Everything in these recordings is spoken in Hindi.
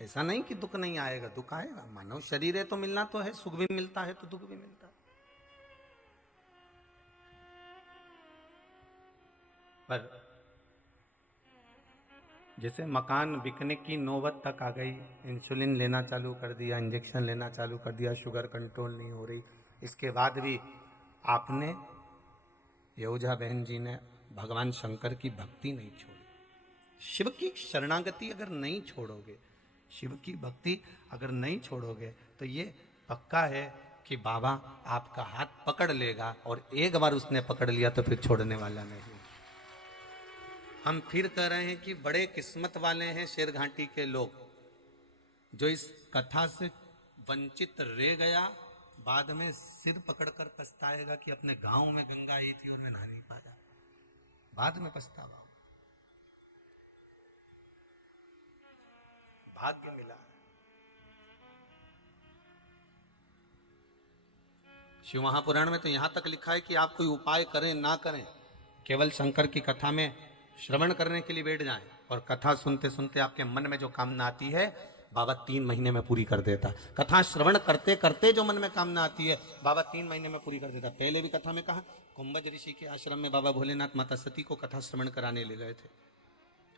ऐसा नहीं कि दुख नहीं आएगा, दुख आएगा। मानव शरीर है तो मिलना तो है, सुख भी मिलता है तो दुख भी मिलता है। पर जैसे मकान बिकने की नौबत तक आ गई, इंसुलिन लेना चालू कर दिया, इंजेक्शन लेना चालू कर दिया, शुगर कंट्रोल नहीं हो रही, इसके बाद भी आपने, योजा बहन जी ने भगवान शंकर की भक्ति नहीं छोड़ी। शिव की शरणागति अगर नहीं छोड़ोगे, शिव की भक्ति अगर नहीं छोड़ोगे, तो ये पक्का है कि बाबा आपका हाथ पकड़ लेगा, और एक बार उसने पकड़ लिया तो फिर छोड़ने वाला नहीं। हम फिर कह रहे हैं कि बड़े किस्मत वाले हैं शेर घाटी के लोग, जो इस कथा से वंचित रह गया, बाद में सिर पकड़कर पछताएगा कि अपने गांव में गंगा आई थी और मैं नहा नहीं पाया, बाद में पछतावा। भाग्य मिला। शिव महापुराण में तो यहां तक लिखा है कि आप कोई उपाय करें ना करें, केवल शंकर की कथा में श्रवण करने के लिए बैठ जाएं, और कथा सुनते सुनते आपके मन में जो कामना आती है बाबा 3 महीने में पूरी कर देता। कथा श्रवण करते करते जो मन में कामना आती है बाबा 3 महीने में पूरी कर देता। पहले भी कथा में कहा, कुंभज ऋषि के आश्रम में बाबा भोलेनाथ माता सती को कथा श्रवण कराने ले गए थे।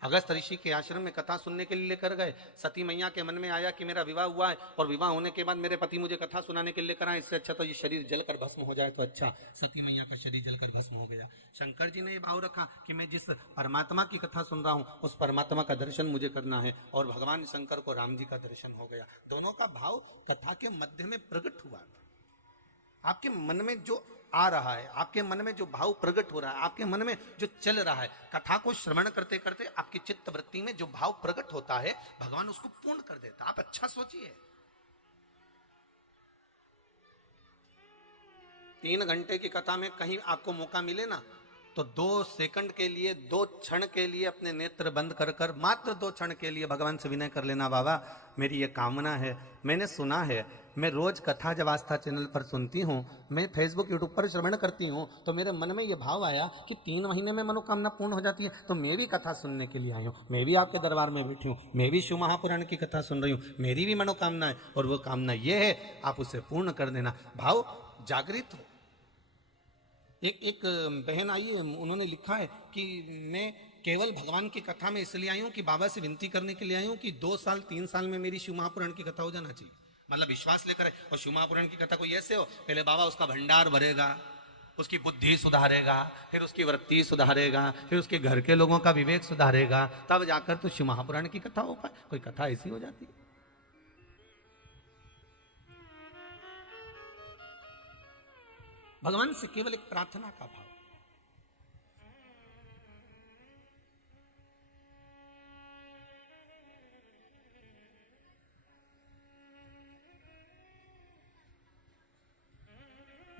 अगस्त ऋषि के आश्रम में कथा सुनने के लिए लेकर गए। सती मैया के मन में आया कि मेरा विवाह हुआ है, और विवाह होने के बाद मेरे पति मुझे कथा सुनाने के लिए लेकर आए, इससे अच्छा तो ये शरीर जलकर भस्म हो जाए तो अच्छा। सती मैया का शरीर जलकर भस्म हो गया। शंकर जी ने ये भाव रखा कि मैं जिस परमात्मा की कथा सुन रहा हूं उस परमात्मा का दर्शन मुझे करना है, और भगवान शंकर को राम जी का दर्शन हो गया। दोनों का भाव कथा के मध्य में प्रकट हुआ। आपके मन में जो आ रहा है, आपके मन में जो भाव प्रकट हो रहा है, आपके मन में जो चल रहा है, कथा को श्रवण करते करते आपकी चित्त वृत्ति में जो भाव प्रकट होता है, भगवान उसको पूर्ण कर देता। आप अच्छा सोचिए, 3 घंटे की कथा में कहीं आपको मौका मिले ना, तो 2 सेकंड के लिए, 2 क्षण के लिए अपने नेत्र बंद कर कर, मात्र 2 क्षण के लिए भगवान से विनय कर लेना, बाबा मेरी ये कामना है, मैंने सुना है, मैं रोज कथा जब आस्था चैनल पर सुनती हूँ, मैं फेसबुक यूट्यूब पर श्रवण करती हूँ, तो मेरे मन में ये भाव आया कि 3 महीने में मनोकामना पूर्ण हो जाती है, तो मैं भी कथा सुनने के लिए आई हूँ, मैं भी आपके दरबार में बैठी हूँ, मैं भी शिव महापुराण की कथा सुन रही हूँ, मेरी भी मनोकामना है, और वो कामना ये है, आप उसे पूर्ण कर देना। भाव जागृत हो। एक बहन आई है, उन्होंने लिखा है कि मैं केवल भगवान की कथा में इसलिए आई हूँ कि बाबा से विनती करने के लिए आई हूँ कि 2 साल 3 साल में मेरी शिव महापुराण की कथा हो जाना चाहिए। मतलब विश्वास लेकर है। और शिव महापुराण की कथा कोई ऐसे हो, पहले बाबा उसका भंडार भरेगा, उसकी बुद्धि सुधारेगा, फिर उसकी वृत्ति सुधारेगा, फिर उसके घर के लोगों का विवेक सुधारेगा, तब जाकर तो शिव महापुराण की कथा हो पाए। कोई कथा ऐसी हो जाती है। भगवान से केवल एक प्रार्थना का भाव।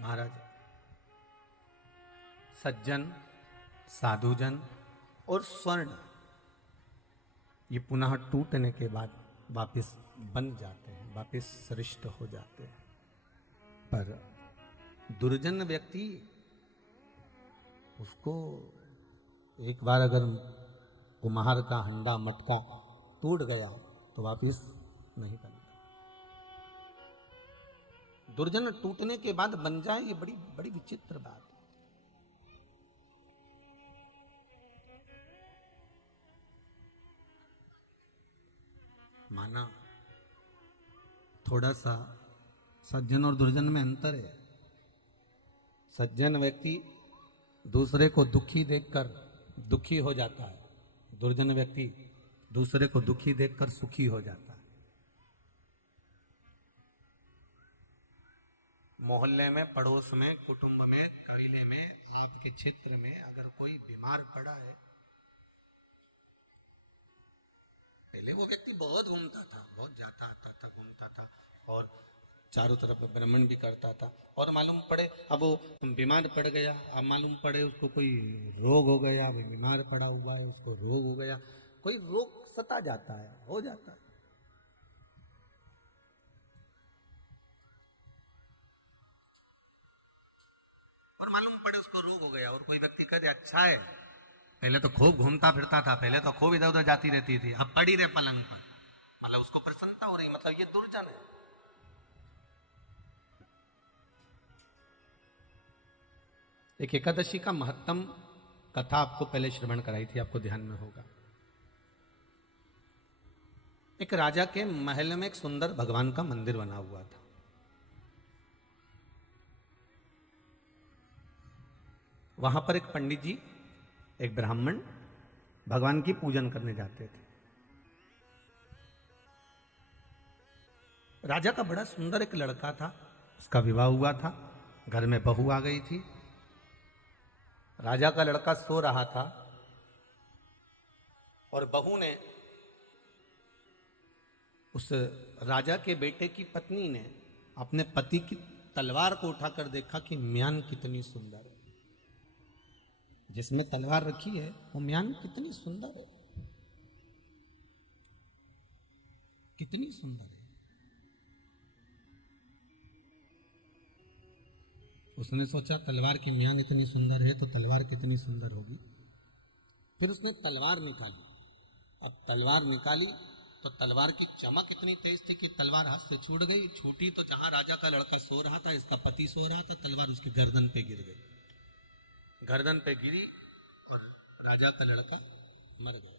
महाराज, सज्जन, साधुजन और स्वर्ण ये पुनः टूटने के बाद वापस बन जाते हैं, वापस सृष्ट हो जाते हैं। पर दुर्जन व्यक्ति, उसको एक बार अगर कुम्हार का हंडा मटका टूट गया तो वापस नहीं बनता। दुर्जन टूटने के बाद बन जाए, ये बड़ी बड़ी विचित्र बात है। माना थोड़ा सा सज्जन और दुर्जन में अंतर है। सज्जन व्यक्ति दूसरे को दुखी देखकर दुखी हो जाता है, दुर्जन व्यक्ति दूसरे को दुखी देखकर सुखी हो जाता है। मोहल्ले में, पड़ोस में, कुटुंब में, कबीले में, आपके क्षेत्र में अगर कोई बीमार पड़ा है, पहले वो व्यक्ति बहुत घूमता था, बहुत जाता आता था, घूमता था, और चारों तरफ भ्रमण भी करता था, और मालूम पड़े अब वो बीमार पड़ गया, अब मालूम पड़े उसको कोई रोग हो गया, अब बीमार पड़ा हुआ है, उसको रोग हो गया, कोई रोग सता जाता है, हो जाता है। और मालूम पड़े उसको रोग हो गया, और कोई व्यक्ति कह दे अच्छा है, पहले तो खूब घूमता फिरता था, पहले तो खूब इधर उधर जाती रहती थी, अब पड़ी रहे पलंग पर, मतलब उसको प्रसन्नता हो रही, मतलब ये दुर्जन है। एक एकादशी का महत्तम कथा आपको पहले श्रवण कराई थी, आपको ध्यान में होगा। एक राजा के महल में एक सुंदर भगवान का मंदिर बना हुआ था। वहां पर एक पंडित जी, एक ब्राह्मण भगवान की पूजन करने जाते थे। राजा का बड़ा सुंदर एक लड़का था, उसका विवाह हुआ था, घर में बहू आ गई थी। राजा का लड़का सो रहा था और बहू ने, उस राजा के बेटे की पत्नी ने अपने पति की तलवार को उठाकर देखा कि म्यान कितनी सुंदर है। जिसमें तलवार रखी है वो म्यान कितनी सुंदर है, कितनी सुंदर है। उसने सोचा तलवार की म्यान इतनी सुंदर है तो तलवार कितनी सुंदर होगी। फिर उसने तलवार निकाली। अब तलवार निकाली तो तलवार की चमक इतनी तेज थी कि तलवार हाथ से छूट गई। छूटी तो जहां राजा का लड़का सो रहा था, इसका पति सो रहा था, तलवार उसके गर्दन पे गिर गई। गर्दन पे गिरी और राजा का लड़का मर गया।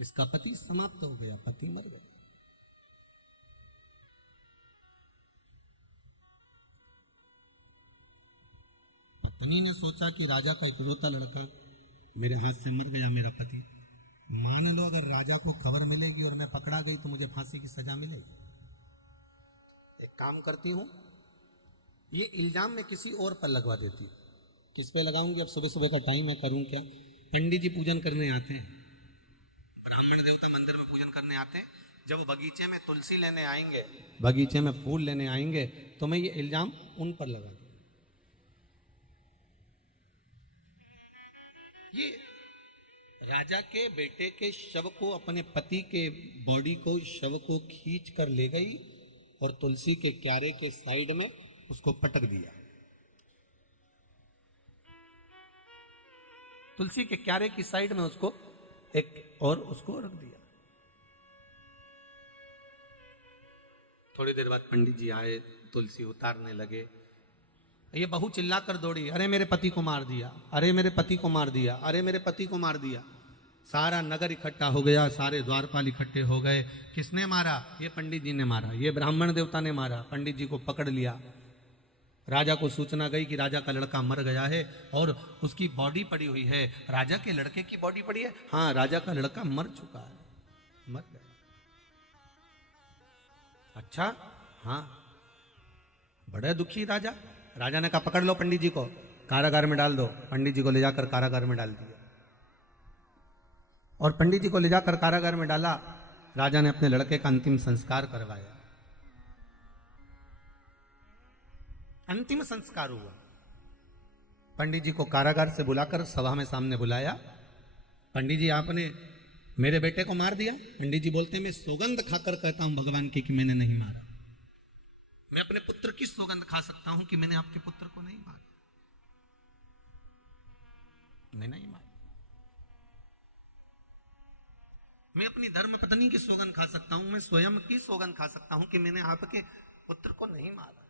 इसका पति समाप्त हो गया, पति मर गया। पत्नी ने सोचा कि राजा का इकलौता लड़का मेरे हाथ से मर गया, मेरा पति। मान लो अगर राजा को खबर मिलेगी और मैं पकड़ा गई तो मुझे फांसी की सजा मिलेगी। एक काम करती हूं, ये इल्जाम मैं किसी और पर लगवा देती। किस पे लगाऊंगी? अब सुबह सुबह का टाइम है, करूं क्या? पंडित जी पूजन करने आते हैं, ब्राह्मण देवता मंदिर में पूजन करने आते हैं। जब वो बगीचे में तुलसी लेने आएंगे, बगीचे में फूल लेने आएंगे, तो मैं ये इल्जाम उन पर लगा दूं। ये राजा के बेटे के शव को, अपने पति के बॉडी को, शव को खींच कर ले गई और तुलसी के क्यारे के साइड में उसको पटक दिया। तुलसी के क्यारे की साइड में उसको एक और उसको रख दिया। थोड़ी देर बाद पंडित जी आए, तुलसी उतारने लगे। ये बहू चिल्लाकर दौड़ी, अरे मेरे पति को मार दिया, अरे मेरे पति को मार दिया, अरे मेरे पति को मार दिया। सारा नगर इकट्ठा हो गया, सारे द्वारपाल इकट्ठे हो गए। किसने मारा? ये पंडित जी ने मारा, ये ब्राह्मण देवता ने मारा। पंडित जी को पकड़ लिया। राजा को सूचना गई कि राजा का लड़का मर गया है और उसकी बॉडी पड़ी हुई है। राजा के लड़के की बॉडी पड़ी है? हाँ, राजा का लड़का मर चुका है, मर गया। अच्छा, हाँ। बड़े दुखी राजा। राजा ने कहा पकड़ लो पंडित जी को, कारागार में डाल दो। पंडित जी को ले जाकर कारागार में डाल दिया। और पंडित जी को ले जाकर कारागार में डाला। राजा ने अपने लड़के का अंतिम संस्कार करवाया। अंतिम संस्कार हुआ। पंडित जी को कारागार से बुलाकर सभा में सामने बुलाया। पंडित जी, आपने मेरे बेटे को मार दिया। पंडित जी बोलते हैं, मैं सौगंध खाकर कहता हूं भगवान की कि मैंने नहीं मारा। मैं अपने पुत्र की सौगंध खा सकता हूं कि मैंने आपके पुत्र को नहीं मारा, मैं नहीं मारा। मैं अपनी धर्म पत्नी की सौगंध खा सकता हूं, मैं स्वयं की सौगंध खा सकता हूं कि मैंने आपके पुत्र को नहीं मारा।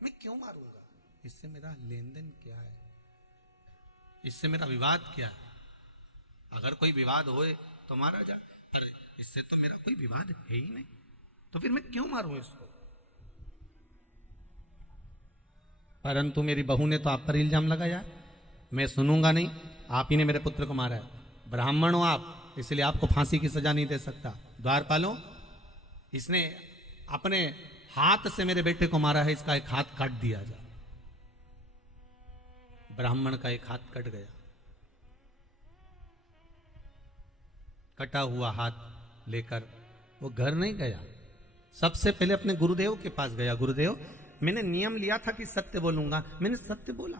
मैं क्यों मारूंगा? इससे मेरा लेन देन क्या है? इससे मेरा विवाद क्या है? अगर कोई विवाद होए तो मारा जाए, पर इससे तो मेरा कोई विवाद है ही नहीं, तो फिर मैं क्यों मारूं इसको? परंतु मेरी बहू ने तो आप पर इल्जाम लगाया। मैं सुनूंगा नहीं, आप ही ने मेरे पुत्र को मारा है। ब्राह्मण हो आप, इसलिए आपको फांसी की सजा नहीं दे सकता। द्वारपालों, इसने अपने हाथ से मेरे बेटे को मारा है, इसका एक हाथ काट दिया जाए। ब्राह्मण का एक हाथ कट गया। कटा हुआ हाथ लेकर वो घर नहीं गया, सबसे पहले अपने गुरुदेव के पास गया। गुरुदेव, मैंने नियम लिया था कि सत्य बोलूंगा, मैंने सत्य बोला।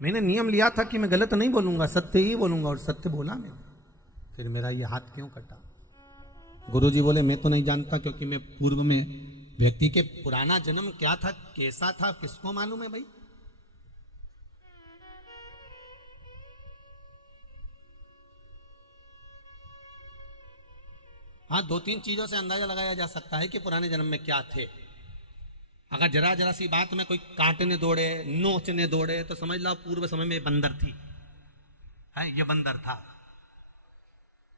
मैंने नियम लिया था कि मैं गलत नहीं बोलूंगा, सत्य ही बोलूंगा, और सत्य बोला मैंने। फिर मेरा ये हाथ क्यों कटा? गुरुजी बोले, मैं तो नहीं जानता, क्योंकि मैं पूर्व में व्यक्ति के पुराना जन्म क्या था, कैसा था, किसको मालूम है भाई? हाँ, दो तीन चीजों से अंदाजा लगाया जा सकता है कि पुराने जन्म में क्या थे। अगर जरा जरा सी बात में कोई काटने दौड़े, नोचने दौड़े, तो समझ लो पूर्व समय में बंदर थी, है ये बंदर था।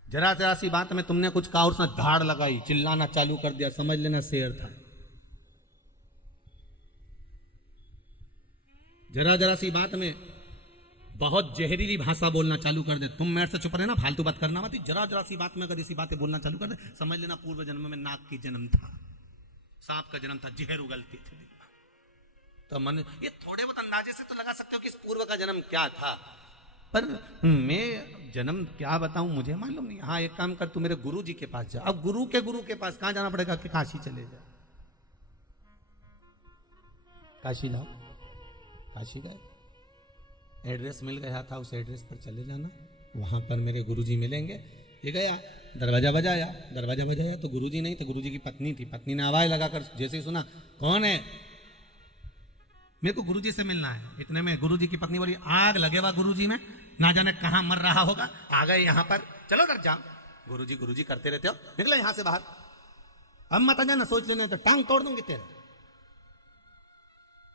जरा जरा सी बात में तुमने कुछ कहा और उसने धाड़ लगाई, चिल्लाना चालू कर दिया, समझ लेना शेर था। जरा जरा सी बात में बहुत जहरीली भाषा बोलना चालू कर दे, तुम मेरे से चुप रहे ना, फालतू बात करना मत। जरा जरा सी बात में अगर इसी बातें बोलना चालू कर दे, समझ लेना पूर्व जन्म में नाग की जन्म था, सांप का जन्म था, जहर उगलती थी। तो मन ये थोड़े बहुत अंदाजे से तो लगा सकते हो कि इस पूर्व का जन्म क्या था, पर मैं जन्म क्या बताऊं, मुझे मालूम नहीं। हाँ, एक काम कर, तू मेरे गुरु जी के पास जा। अब गुरु के पास कहां जाना पड़ेगा कि काशी चले जा। काशी लाओ, काशी गए, एड्रेस मिल गया था, उस एड्रेस पर चले जाना, वहां पर मेरे गुरुजी मिलेंगे। ये गया, दरवाजा बजाया तो गुरुजी नहीं, तो गुरुजी की पत्नी थी। पत्नी ने आवाज लगाकर जैसे ही सुना, कौन है, मेरे को गुरुजी से मिलना है। इतने में गुरुजी की पत्नी बोली, आग लगेगा गुरुजी में, ना जाने कहां मर रहा होगा, आ गए यहां पर, चलो कर जा। गुरुजी करते रहते हो, निकलो यहां से बाहर, अब मत जाना, सोच लेने तो टांग तोड़ दूंगी तेरे।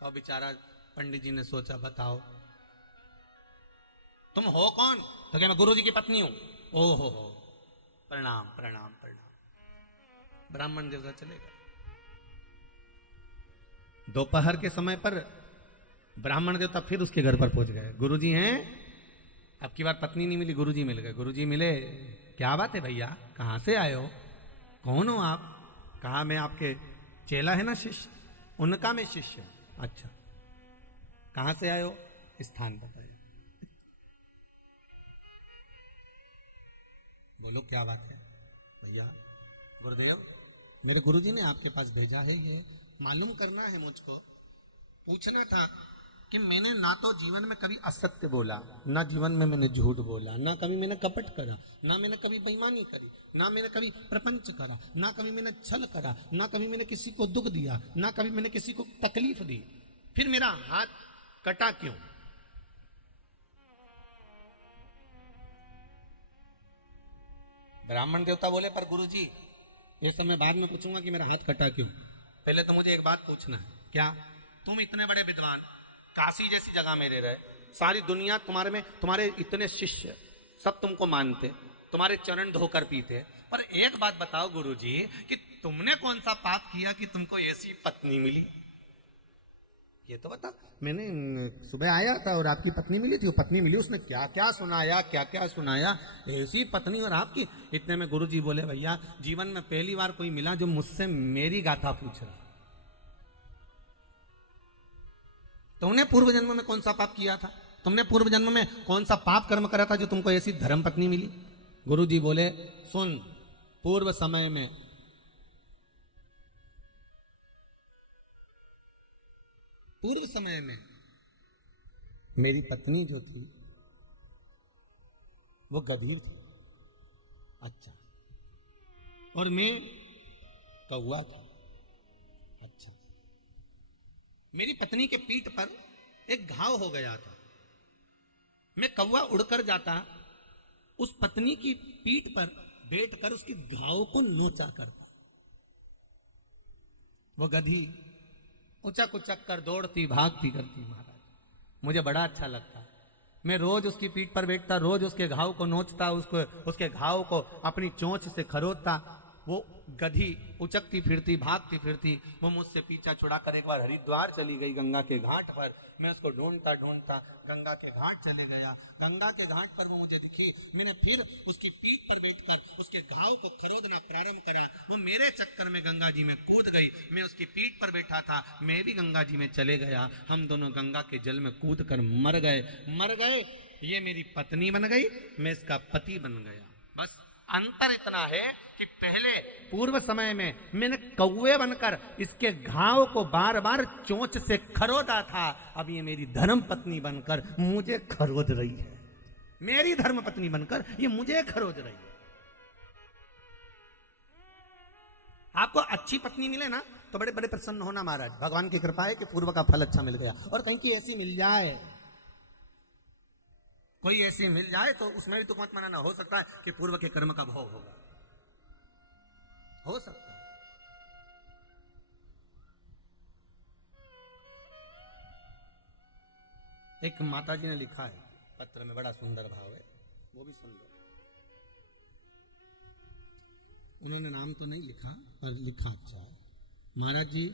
और बेचारा पंडित जी ने सोचा, बताओ तुम हो कौन? तो क्या मैं गुरुजी की पत्नी हूं। ओहो, प्रणाम प्रणाम प्रणाम। ब्राह्मण देवता चले गए। दोपहर के समय पर ब्राह्मण देवता फिर उसके घर पर पहुंच गए। गुरुजी हैं, अब की बार पत्नी नहीं मिली, गुरुजी मिल गए। गुरुजी मिले, क्या बात है भैया, कहां से आए हो, कौन हो आप? कहा मैं आपके चेला है ना, शिष्य, उनका मैं शिष्य हूं। अच्छा, कहां से आए हो, स्थान बताइए। बोलो क्या बात है भैया? गुरुदेव, मेरे गुरुजी ने आपके पास भेजा है, ये मालूम करना है मुझको, पूछना था कि मैंने ना तो जीवन में कभी असत्य बोला, ना जीवन में मैंने झूठ बोला, ना कभी मैंने कपट करा, ना मैंने कभी बेईमानी करी, ना मैंने कभी प्रपंच करा, ना कभी मैंने छल करा, ना कभी मैंने किसी को दुख दिया, ना कभी मैंने किसी को तकलीफ दी, फिर मेरा हाथ कटा क्यों? ब्राह्मण देवता बोले, पर गुरुजी ये सब मैं बाद में पूछूंगा कि मेरा हाथ कटा क्यों, पहले तो मुझे एक बात पूछना है। क्या? तुम इतने बड़े विद्वान, काशी जैसी जगह में रह रहे, सारी दुनिया तुम्हारे में, तुम्हारे इतने शिष्य सब तुमको मानते, तुम्हारे चरण धोकर पीते, पर एक बात बताओ गुरुजी कि तुमने कौन सा पाप किया कि तुमको ऐसी पत्नी मिली? ये तो बता। मैंने सुबह आया था और आपकी पत्नी मिली थी, वो पत्नी मिली, उसने क्या क्या सुनाया, क्या क्या सुनाया, ऐसी पत्नी और आपकी। इतने में गुरुजी बोले, भैया जीवन में पहली बार कोई मिला जो मुझसे मेरी गाथा पूछ रहा। तुमने पूर्व जन्म में कौन सा पाप किया था, तुमने पूर्व जन्म में कौन सा पाप कर्म करा था जो तुमको ऐसी धर्म पत्नी मिली? गुरुजी बोले, सुन, पूर्व समय में मेरी पत्नी जो थी वो गधी थी। अच्छा, और मैं कौवा था। अच्छा, मेरी पत्नी के पीठ पर एक घाव हो गया था, मैं कौवा उड़कर जाता, उस पत्नी की पीठ पर बैठकर उसके घाव को नोचा करता। वो गधी उचक उचक कर दौड़ती भागती करती महाराज, मुझे बड़ा अच्छा लगता। मैं रोज उसकी पीठ पर बैठता, रोज उसके घाव को नोचता, उसके घाव को अपनी चोंच से खरोदता। वो गधी उचकती फिरती भागती फिरती वो मुझसे पीछा छुड़ाकर एक बार हरिद्वार चली गई गंगा के घाट पर। मैं उसको ढूंढता ढूंढता गंगा के घाट चले गया। गंगा के घाट पर वो मुझे दिखी, मैंने फिर उसकी पीठ पर बैठकर उसके घाव को खरोदना प्रारंभ करा। वो मेरे चक्कर में गंगा जी में कूद गई, मैं उसकी पीठ पर बैठा था, मैं भी गंगा जी में चले गया। हम दोनों गंगा के जल में कूद कर मर गए। ये मेरी पत्नी बन गई, मैं इसका पति बन गया। बस अंतर इतना है कि पहले पूर्व समय में मैंने कौवे बनकर इसके घाव को बार बार चोंच से खरोदा था, अब ये मेरी धर्म पत्नी बनकर मुझे खरोद रही है। मेरी धर्म पत्नी बनकर ये मुझे खरोद रही है। आपको अच्छी पत्नी मिले ना तो बड़े बड़े प्रसन्न होना महाराज, भगवान की कृपा है कि पूर्व का फल अच्छा मिल गया। और कहीं की ऐसी मिल जाए, कोई ऐसी मिल जाए तो उसमें भी तुम मत मनाना, हो सकता है कि पूर्व के कर्म का भाव होगा। हो सकता है। एक माता जी ने लिखा है पत्र में, बड़ा सुंदर भाव है, वो भी सुन लो। उन्होंने नाम तो नहीं लिखा पर लिखा अच्छा है। महाराज जी,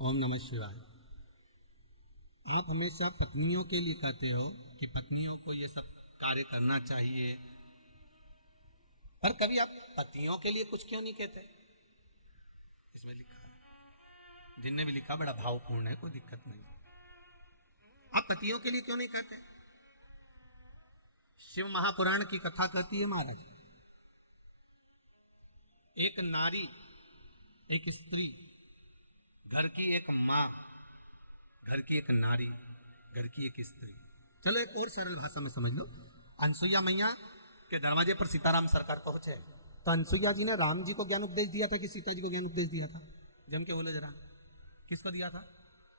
ओम नमः शिवाय। आप हमेशा पत्नियों के लिए कहते हो कि पत्नियों को ये सब कार्य करना चाहिए, पर कभी आप पतियों के लिए कुछ क्यों नहीं कहते? इसमें लिखा है, जिनने भी लिखा बड़ा भावपूर्ण है, कोई दिक्कत नहीं। आप पतियों के लिए क्यों नहीं कहते? शिव महापुराण की कथा कहती है महाराज, एक नारी, एक स्त्री, घर की एक मां, घर की एक नारी, घर की एक स्त्री। चलो एक और सरल भाषा में समझ लो। अनसुईया मैया के दरवाजे पर सीताराम सरकार पहुंचे, तो अनसुईया जी ने राम जी को ज्ञान उपदेश दिया था कि सीता जी को ज्ञान उपदेश दिया था? जम के बोले जरा, किसको दिया था?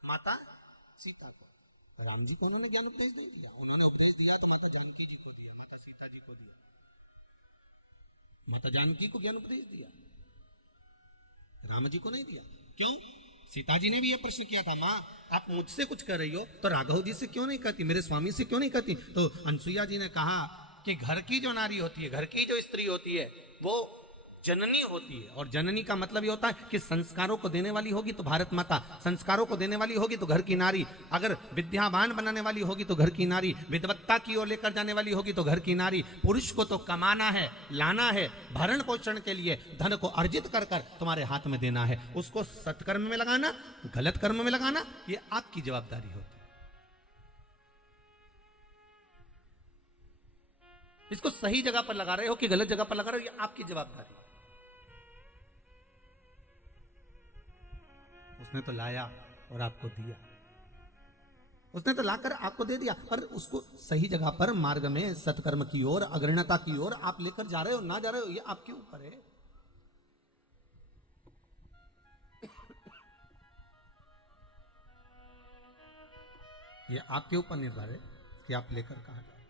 माता सीता को। राम जी को उन्होंने ज्ञान उपदेश नहीं दिया, उन्होंने उपदेश दिया तो माता जानकी जी को दिया, माता सीता जी को दिया। माता जानकी को ज्ञान उपदेश दिया, राम जी को नहीं दिया। क्यों? सीता जी ने भी यह प्रश्न किया था, माँ आप मुझसे कुछ कर रही हो तो राघव जी से क्यों नहीं कहती, मेरे स्वामी से क्यों नहीं कहती? तो अनसुईया जी ने कहा कि घर की जो नारी होती है, घर की जो स्त्री होती है, वो जननी होती है, और जननी का मतलब ये होता है कि संस्कारों को देने वाली होगी तो भारत माता, संस्कारों को देने वाली होगी तो घर की नारी, अगर विद्यावान बनाने वाली होगी तो घर की नारी, विद्वत्ता की ओर लेकर जाने वाली होगी तो घर की नारी। पुरुष को तो कमाना है, लाना है, भरण पोषण के लिए धन को अर्जित कर कर तुम्हारे हाथ में देना है, उसको सत्कर्म में लगाना, गलत कर्म में लगाना, ये आपकी जवाबदारी होती है। इसको सही जगह पर लगा रहे हो कि गलत जगह पर लगा रहे हो, ये आपकी जवाबदारी। उसने तो लाया और आपको दिया, उसने तो लाकर आपको दे दिया, पर उसको सही जगह पर, मार्ग में, सत्कर्म की ओर, अग्रणता की ओर आप लेकर जा रहे हो ना जा रहे हो, ये आपके ऊपर है। ये आपके ऊपर निर्भर है कि आप लेकर कहां जाए।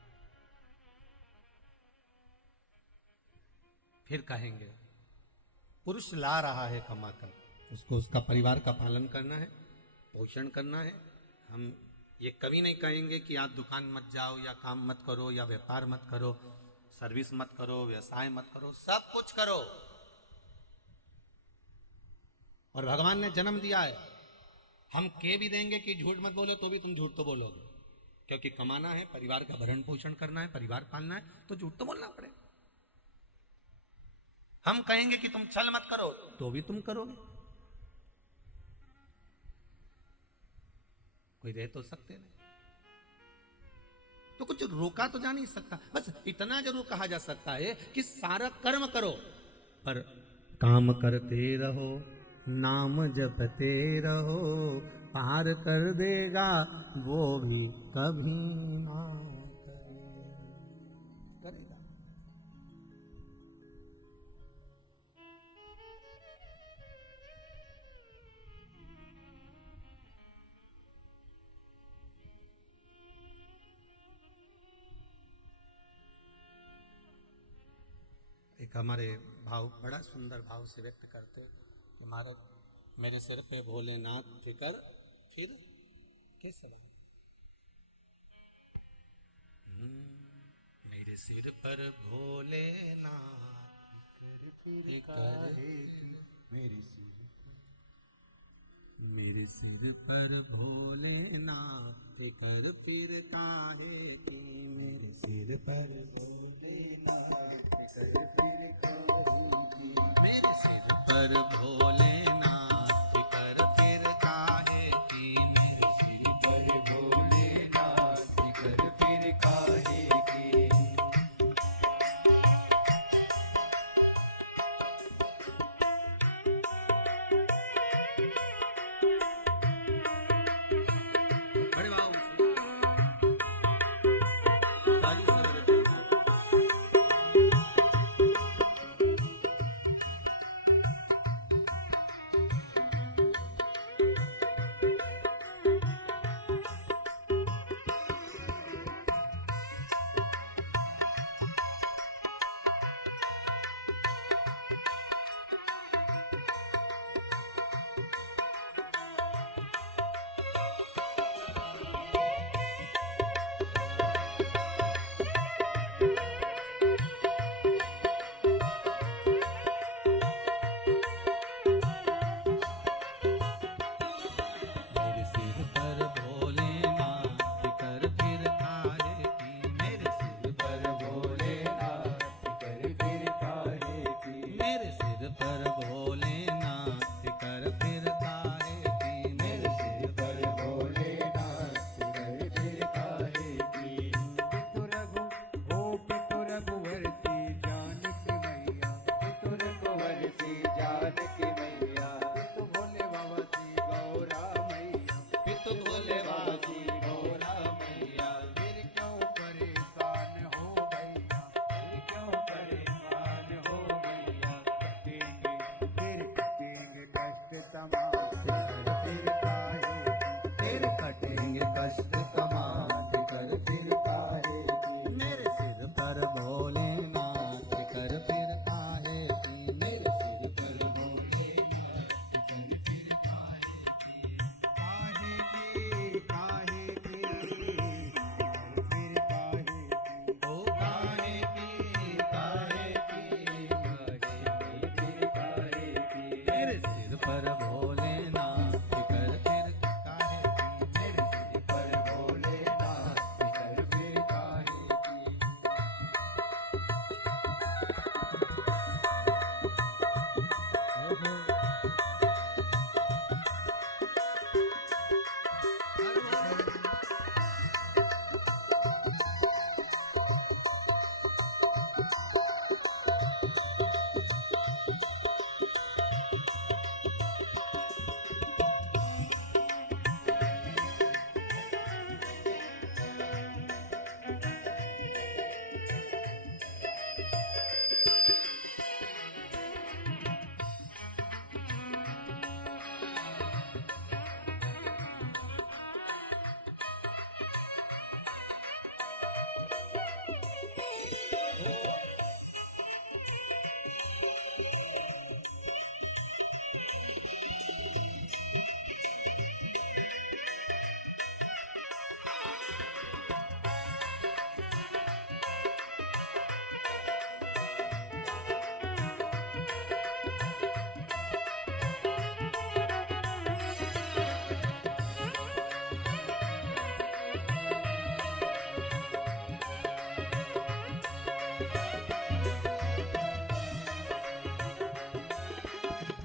फिर कहेंगे पुरुष ला रहा है कमाकर, उसको उसका परिवार का पालन करना है, पोषण करना है। हम ये कभी नहीं कहेंगे कि आप दुकान मत जाओ, या काम मत करो, या व्यापार मत करो, सर्विस मत करो, व्यवसाय मत करो, सब कुछ करो। और भगवान ने जन्म दिया है, हम कह भी देंगे कि झूठ मत बोलो तो भी तुम झूठ तो बोलोगे, क्योंकि कमाना है, परिवार का भरण पोषण करना है, परिवार पालना है, तो झूठ तो बोलना पड़ेगा। हम कहेंगे कि तुम छल मत करो तो भी तुम करोगे। कोई रह तो सकते नहीं, तो कुछ रोका तो जा नहीं सकता। बस इतना जरूर कहा जा सकता है कि सारा कर्म करो, पर काम करते रहो, नाम जपते रहो, पार कर देगा वो भी कभी ना करेगा। एक हमारे भाव बड़ा सुंदर भाव से व्यक्त करते कि महाराज मेरे सिर पे भोलेनाथ फिकर, फिर किस मेरे सिर पर भोलेनाथ फिकर, मेरे सिर पर भोलेनाथ फिकर, फिर काहे की मेरे सिर पर भोलेनाथ, मेरे सिर पर भोलेनाथ फिकर, फिर काहे की मेरे सिर पर भोलेनाथ फिकर, फिर काहे की। बड़े भाव पर भोलेनाथ फिकर फिर काहे की, मेरे सिर पर भोलेनाथ फिकर फिर काहे की।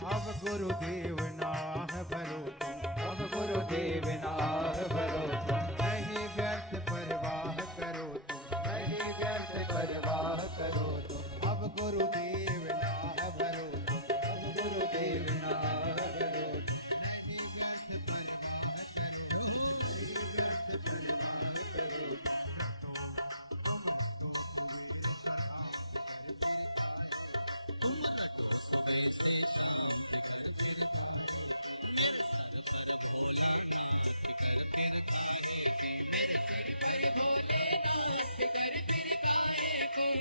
अब गुरुदेव नाह भरो तुम, अब गुरुदेव नाह भरो तुम, नहीं व्यर्थ परवाह करो तुम, नहीं व्यर्थ परवाह करो तुम। अब गुरुदेव नाह भरो तुम, अब गुरुदेव नाह भरो तुम, नहीं व्यर्थ परवाह करो।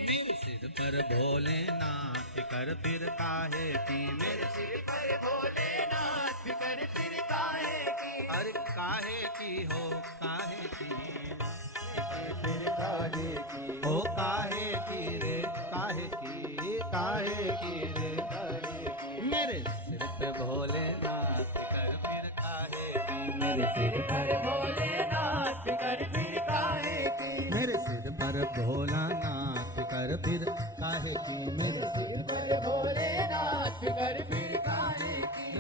मेरे सिर पर भोलेनाथ कर फिर काहे की, मेरे सिर पर भोलेनाथ कर फिर काहे की, अरे काहे की हो काहे की, फिर काहे की, हो काहे की रे काहे की, काहे की रे काहे की। मेरे सिर पे भोलेनाथ कर फिर काहे की, मेरे सिर पर भोलेनाथ कर फिर काहे की, मेरे सिर पर भोलानाथ कर फिर काहे की, मेरे सिर पर भोलेनाथ कर फिर काहे की।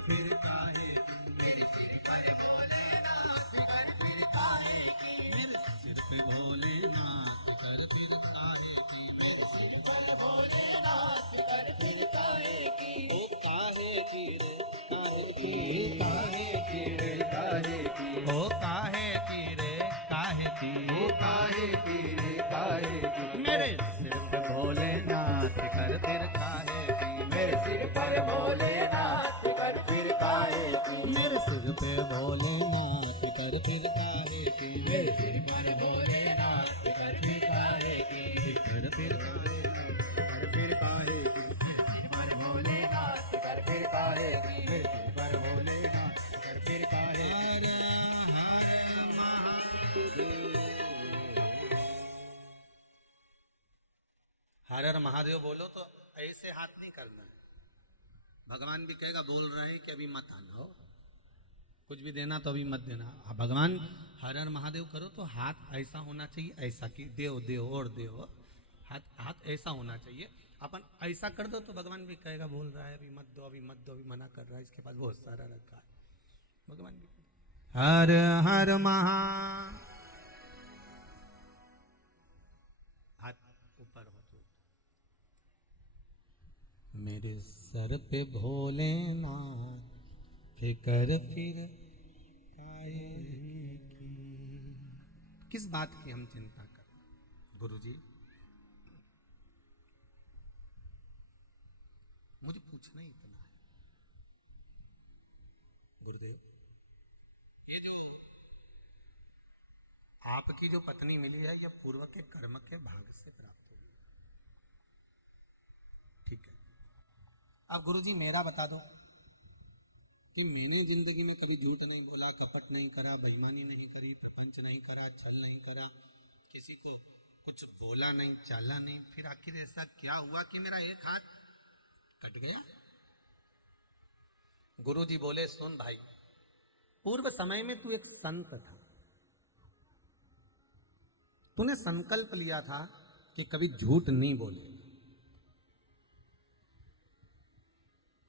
फिर काहे की, मेरे सिर पर भोलेनाथ कर फिर काहे की, मेरे सिर पे भोलेनाथ कर फिर काहे की, मेरे सिर पर भोलेनाथ कर फिर काहे की, ओ काहे की रे काहे की, काहे की रे काहे की, ओ काहे की रे काहे की, ओ काहे की रे काहे की। मेरे सिर पे भोलेनाथ कर फिर काहे की, मेरे सिर पर भोलेनाथ कर फिर काहे की, मेरे सिर पे भोलेनाथ कर फिर काहे की, मेरे सिर पर भोलेनाथ कर फिर काहे की, कर फिर काहे कर फिर काहे की, मेरे सिर पर भोलेनाथ कर फिर काहे की। हर हर महादेव बोलो तो ऐसे हाथ नहीं करना है। भगवान भी कहेगा बोल रहे हैं कि अभी मत आना हो, कुछ भी देना तो अभी मत देना। भगवान हर हर महादेव करो तो हाथ ऐसा होना चाहिए, ऐसा कि देव देव और देव, हाथ हाथ ऐसा होना चाहिए। अपन ऐसा कर दो तो भगवान भी कहेगा बोल रहा है अभी मत दो, अभी मत दो, अभी मना कर रहा है, इसके पास बहुत सारा रखा है। भगवान भी हर हर महा, हाथ ऊपर हो तो मेरे सर पे भोलेनाथ फिकर फिर आए की। किस बात की हम चिंता करें गुरुजी? मुझे पूछना ही इतना है गुरुदेव, ये जो आपकी जो पत्नी मिली है, ये पूर्व के कर्म के भाग से प्राप्त हुई, ठीक है। अब गुरुजी मेरा बता दो कि मैंने जिंदगी में कभी झूठ नहीं बोला, कपट नहीं करा, बेईमानी नहीं करी, प्रपंच नहीं करा, छल नहीं करा, किसी को कुछ बोला नहीं, चाला नहीं, फिर आखिर ऐसा क्या हुआ कि मेरा एक हाथ कट गया? गुरुजी बोले सुन भाई, पूर्व समय में तू एक संत था, तूने संकल्प लिया था कि कभी झूठ नहीं बोले।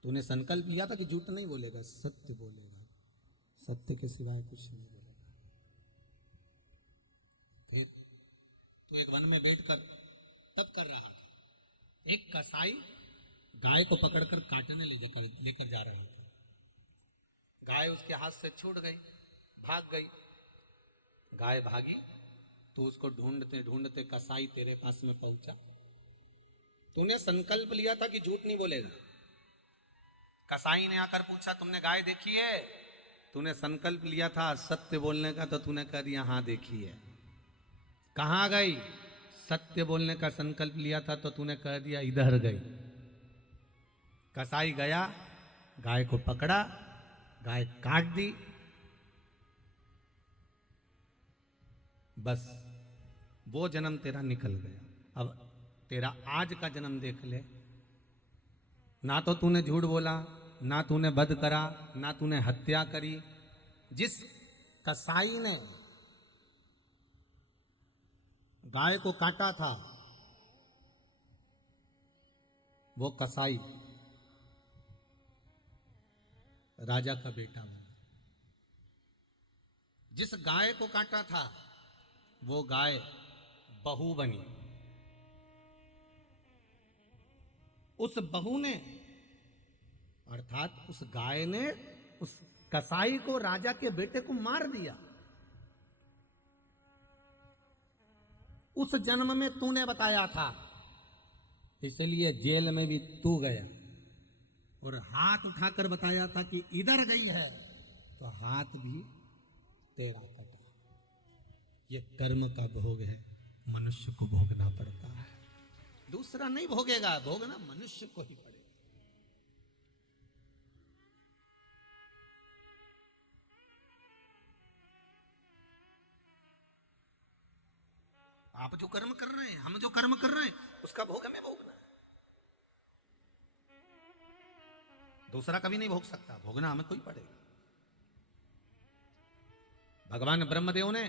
तूने संकल्प लिया था कि झूठ नहीं बोलेगा, सत्य बोलेगा, सत्य के सिवाय कुछ नहीं बोलेगा। तू एक वन में बैठकर तप कर रहा था, एक कसाई गाय को पकड़कर काटने लेकर जा रहे थे। गाय उसके हाथ से छूट गई, भाग गई। गाय भागी तो उसको ढूंढते ढूंढते कसाई तेरे पास में पहुंचा। तूने संकल्प लिया था कि झूठ नहीं बोलेगा। कसाई ने आकर पूछा तुमने गाय देखी है? तूने संकल्प लिया था सत्य बोलने का, तो तूने कह दिया हाँ देखी है। कहां गई? सत्य बोलने का संकल्प लिया था तो तूने कह दिया इधर गई। कसाई गया, गाय को पकड़ा, गाय काट दी, बस वो जन्म तेरा निकल गया। अब तेरा आज का जन्म देख ले, ना तो तूने झूठ बोला, ना तूने वध करा, ना तूने हत्या करी। जिस कसाई ने गाय को काटा था, वो कसाई राजा का बेटा बना। जिस गाय को काटा था, वो गाय बहू बनी। उस बहू ने, अर्थात उस गाय ने उस कसाई को, राजा के बेटे को मार दिया। उस जन्म में तूने बताया था, इसलिए जेल में भी तू गया और हाथ उठाकर बताया था कि इधर गई है, तो हाथ भी तेरा कटा। ये कर्म का भोग है, मनुष्य को भोगना पड़ता है, दूसरा नहीं भोगेगा, भोगना मनुष्य को ही पड़ेगा। आप जो कर्म कर रहे हैं, हम जो कर्म कर रहे हैं, उसका भोग हमें भोगना है, दूसरा कभी नहीं भोग सकता, भोगना हमें कोई पड़ेगा। भगवान ब्रह्मदेव ने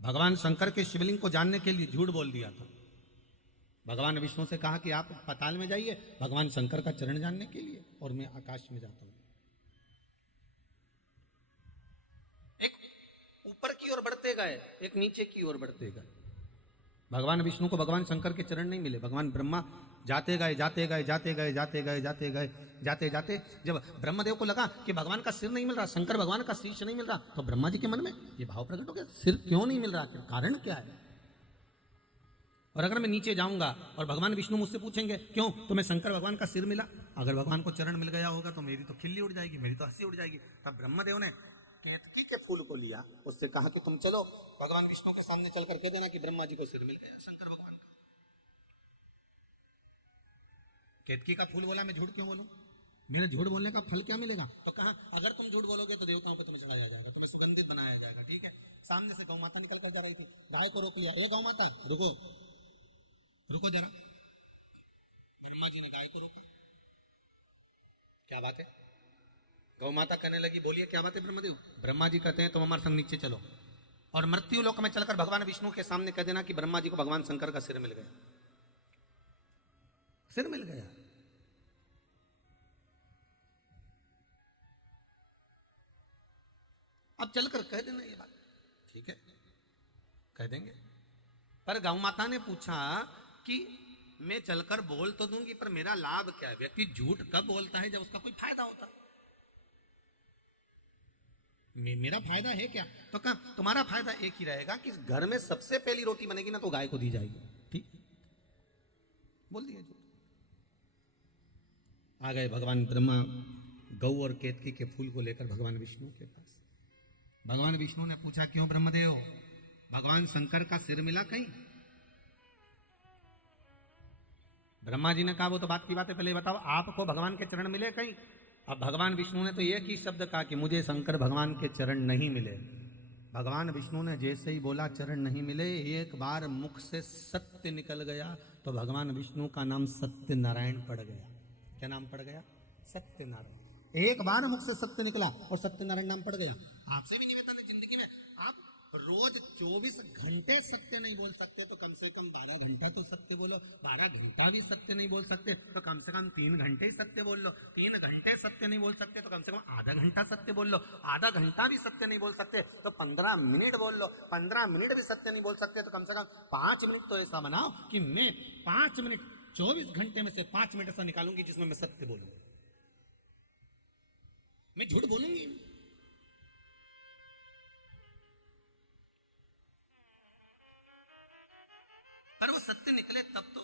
भगवान शंकर के शिवलिंग को जानने के लिए झूठ बोल दिया था। भगवान विष्णु से कहा कि आप पाताल में जाइए भगवान शंकर का चरण जानने के लिए, और मैं आकाश में जाता हूं। एक ऊपर की ओर बढ़ते गए, एक नीचे की ओर बढ़ते गए। भगवान विष्णु को भगवान शंकर के चरण नहीं मिले। भगवान ब्रह्मा जाते गए, जाते गए, जाते गए, जाते गए, जाते गए, जाते जाते जब ब्रह्मदेव को लगा कि भगवान का सिर नहीं मिल रहा, शंकर भगवान का शीश नहीं मिल रहा, तो ब्रह्मा जी के मन में ये भाव प्रकट हो गया, सिर क्यों नहीं मिल रहा, कारण क्या है? और अगर मैं नीचे जाऊंगा और भगवान विष्णु मुझसे पूछेंगे क्यों, तो मैं शंकर भगवान का सिर मिला, अगर भगवान को चरण मिल गया होगा तो मेरी तो खिल्ली उड़ जाएगी, मेरी तो हंसी उड़ जाएगी। तब ब्रह्मदेव ने केतकी के फूल को लिया, उससे कहा कि तुम चलो भगवान विष्णु के सामने चलकर कह देना कि ब्रह्मा जी को सिर मिल गया शंकर भगवान का। केतकी का फूल बोला मैं झूठ क्यों बोलूं, मेरे झूठ बोलने का फल क्या मिलेगा? तो कहा अगर तुम झूठ बोलोगे तो देवताओं पर तुम्हें चढ़ाया जाएगा, तुम्हें सुगंधित बनाया जाएगा। ठीक है, सामने से गौ माता निकल कर जा रही थी, गाय को रोक लिया, ए गौ माता रुको, रुको जरा, ब्रह्मा जी ने गाय को रोका, क्या बात है? गौ माता कहने लगी, बोलिए क्या बात है ब्रह्मदेव? ब्रह्मा जी कहते हैं तुम हमारे संग नीचे चलो और मृत्यु लोक में चलकर भगवान विष्णु के सामने कह देना कि ब्रह्मा जी को भगवान शंकर का सिर मिल गया, सिर मिल गया। अब चलकर कह देना ये बात, ठीक है कह देंगे। पर गौ माता ने पूछा कि मैं चलकर बोल तो दूंगी पर मेरा लाभ क्या है? व्यक्ति झूठ कब बोलता है? जब उसका कोई फायदा होता है। मेरा फायदा है क्या? तो कहा तुम्हारा फायदा एक ही रहेगा कि घर में सबसे पहली रोटी बनेगी ना तो गाय को दी जाएगी, ठीक? बोल दिया झूठ। आ गए भगवान ब्रह्मा गौ और केतकी के फूल को लेकर भगवान विष्णु के पास। भगवान विष्णु ने पूछा क्यों ब्रह्मदेव, भगवान शंकर का सिर मिला कहीं? ब्रह्मा जी ने कहा वो तो बात की बात है, पहले बताओ आपको भगवान के चरण मिले कहीं? अब भगवान विष्णु ने तो एक ही शब्द कहा कि मुझे शंकर भगवान के चरण नहीं मिले। भगवान विष्णु ने जैसे ही बोला चरण नहीं मिले, एक बार मुख से सत्य निकल गया तो भगवान विष्णु का नाम सत्य नारायण पड़ गया। क्या नाम पड़ गया? सत्य नारायण। एक बार मुख से सत्य निकला और सत्य नारायण नाम पड़ गया। आपसे भी निवेदन है, जिंदगी में आप रोज 24 घंटे सत्य नहीं बोल सकते तो कम से कम 12 घंटा तो सत्य बोलो। 12 घंटा भी सत्य नहीं बोल सकते तो कम से कम 3 घंटे ही सत्य बोल लो। 3 घंटे सत्य नहीं बोल सकते तो कम से कम आधा घंटा सत्य बोल लो। आधा घंटा भी सत्य नहीं बोल सकते तो 15 मिनट बोल लो। 15 मिनट भी सत्य नहीं बोल सकते तो कम से कम 5 मिनट तो ऐसा बनाओ कि मैं 5 मिनट 24 घंटे में से 5 मिनट ऐसा निकालूंगी जिसमें मैं सत्य बोलूंगी, मैं झूठ बोलूंगी। पर वो सत्य निकले तब तो।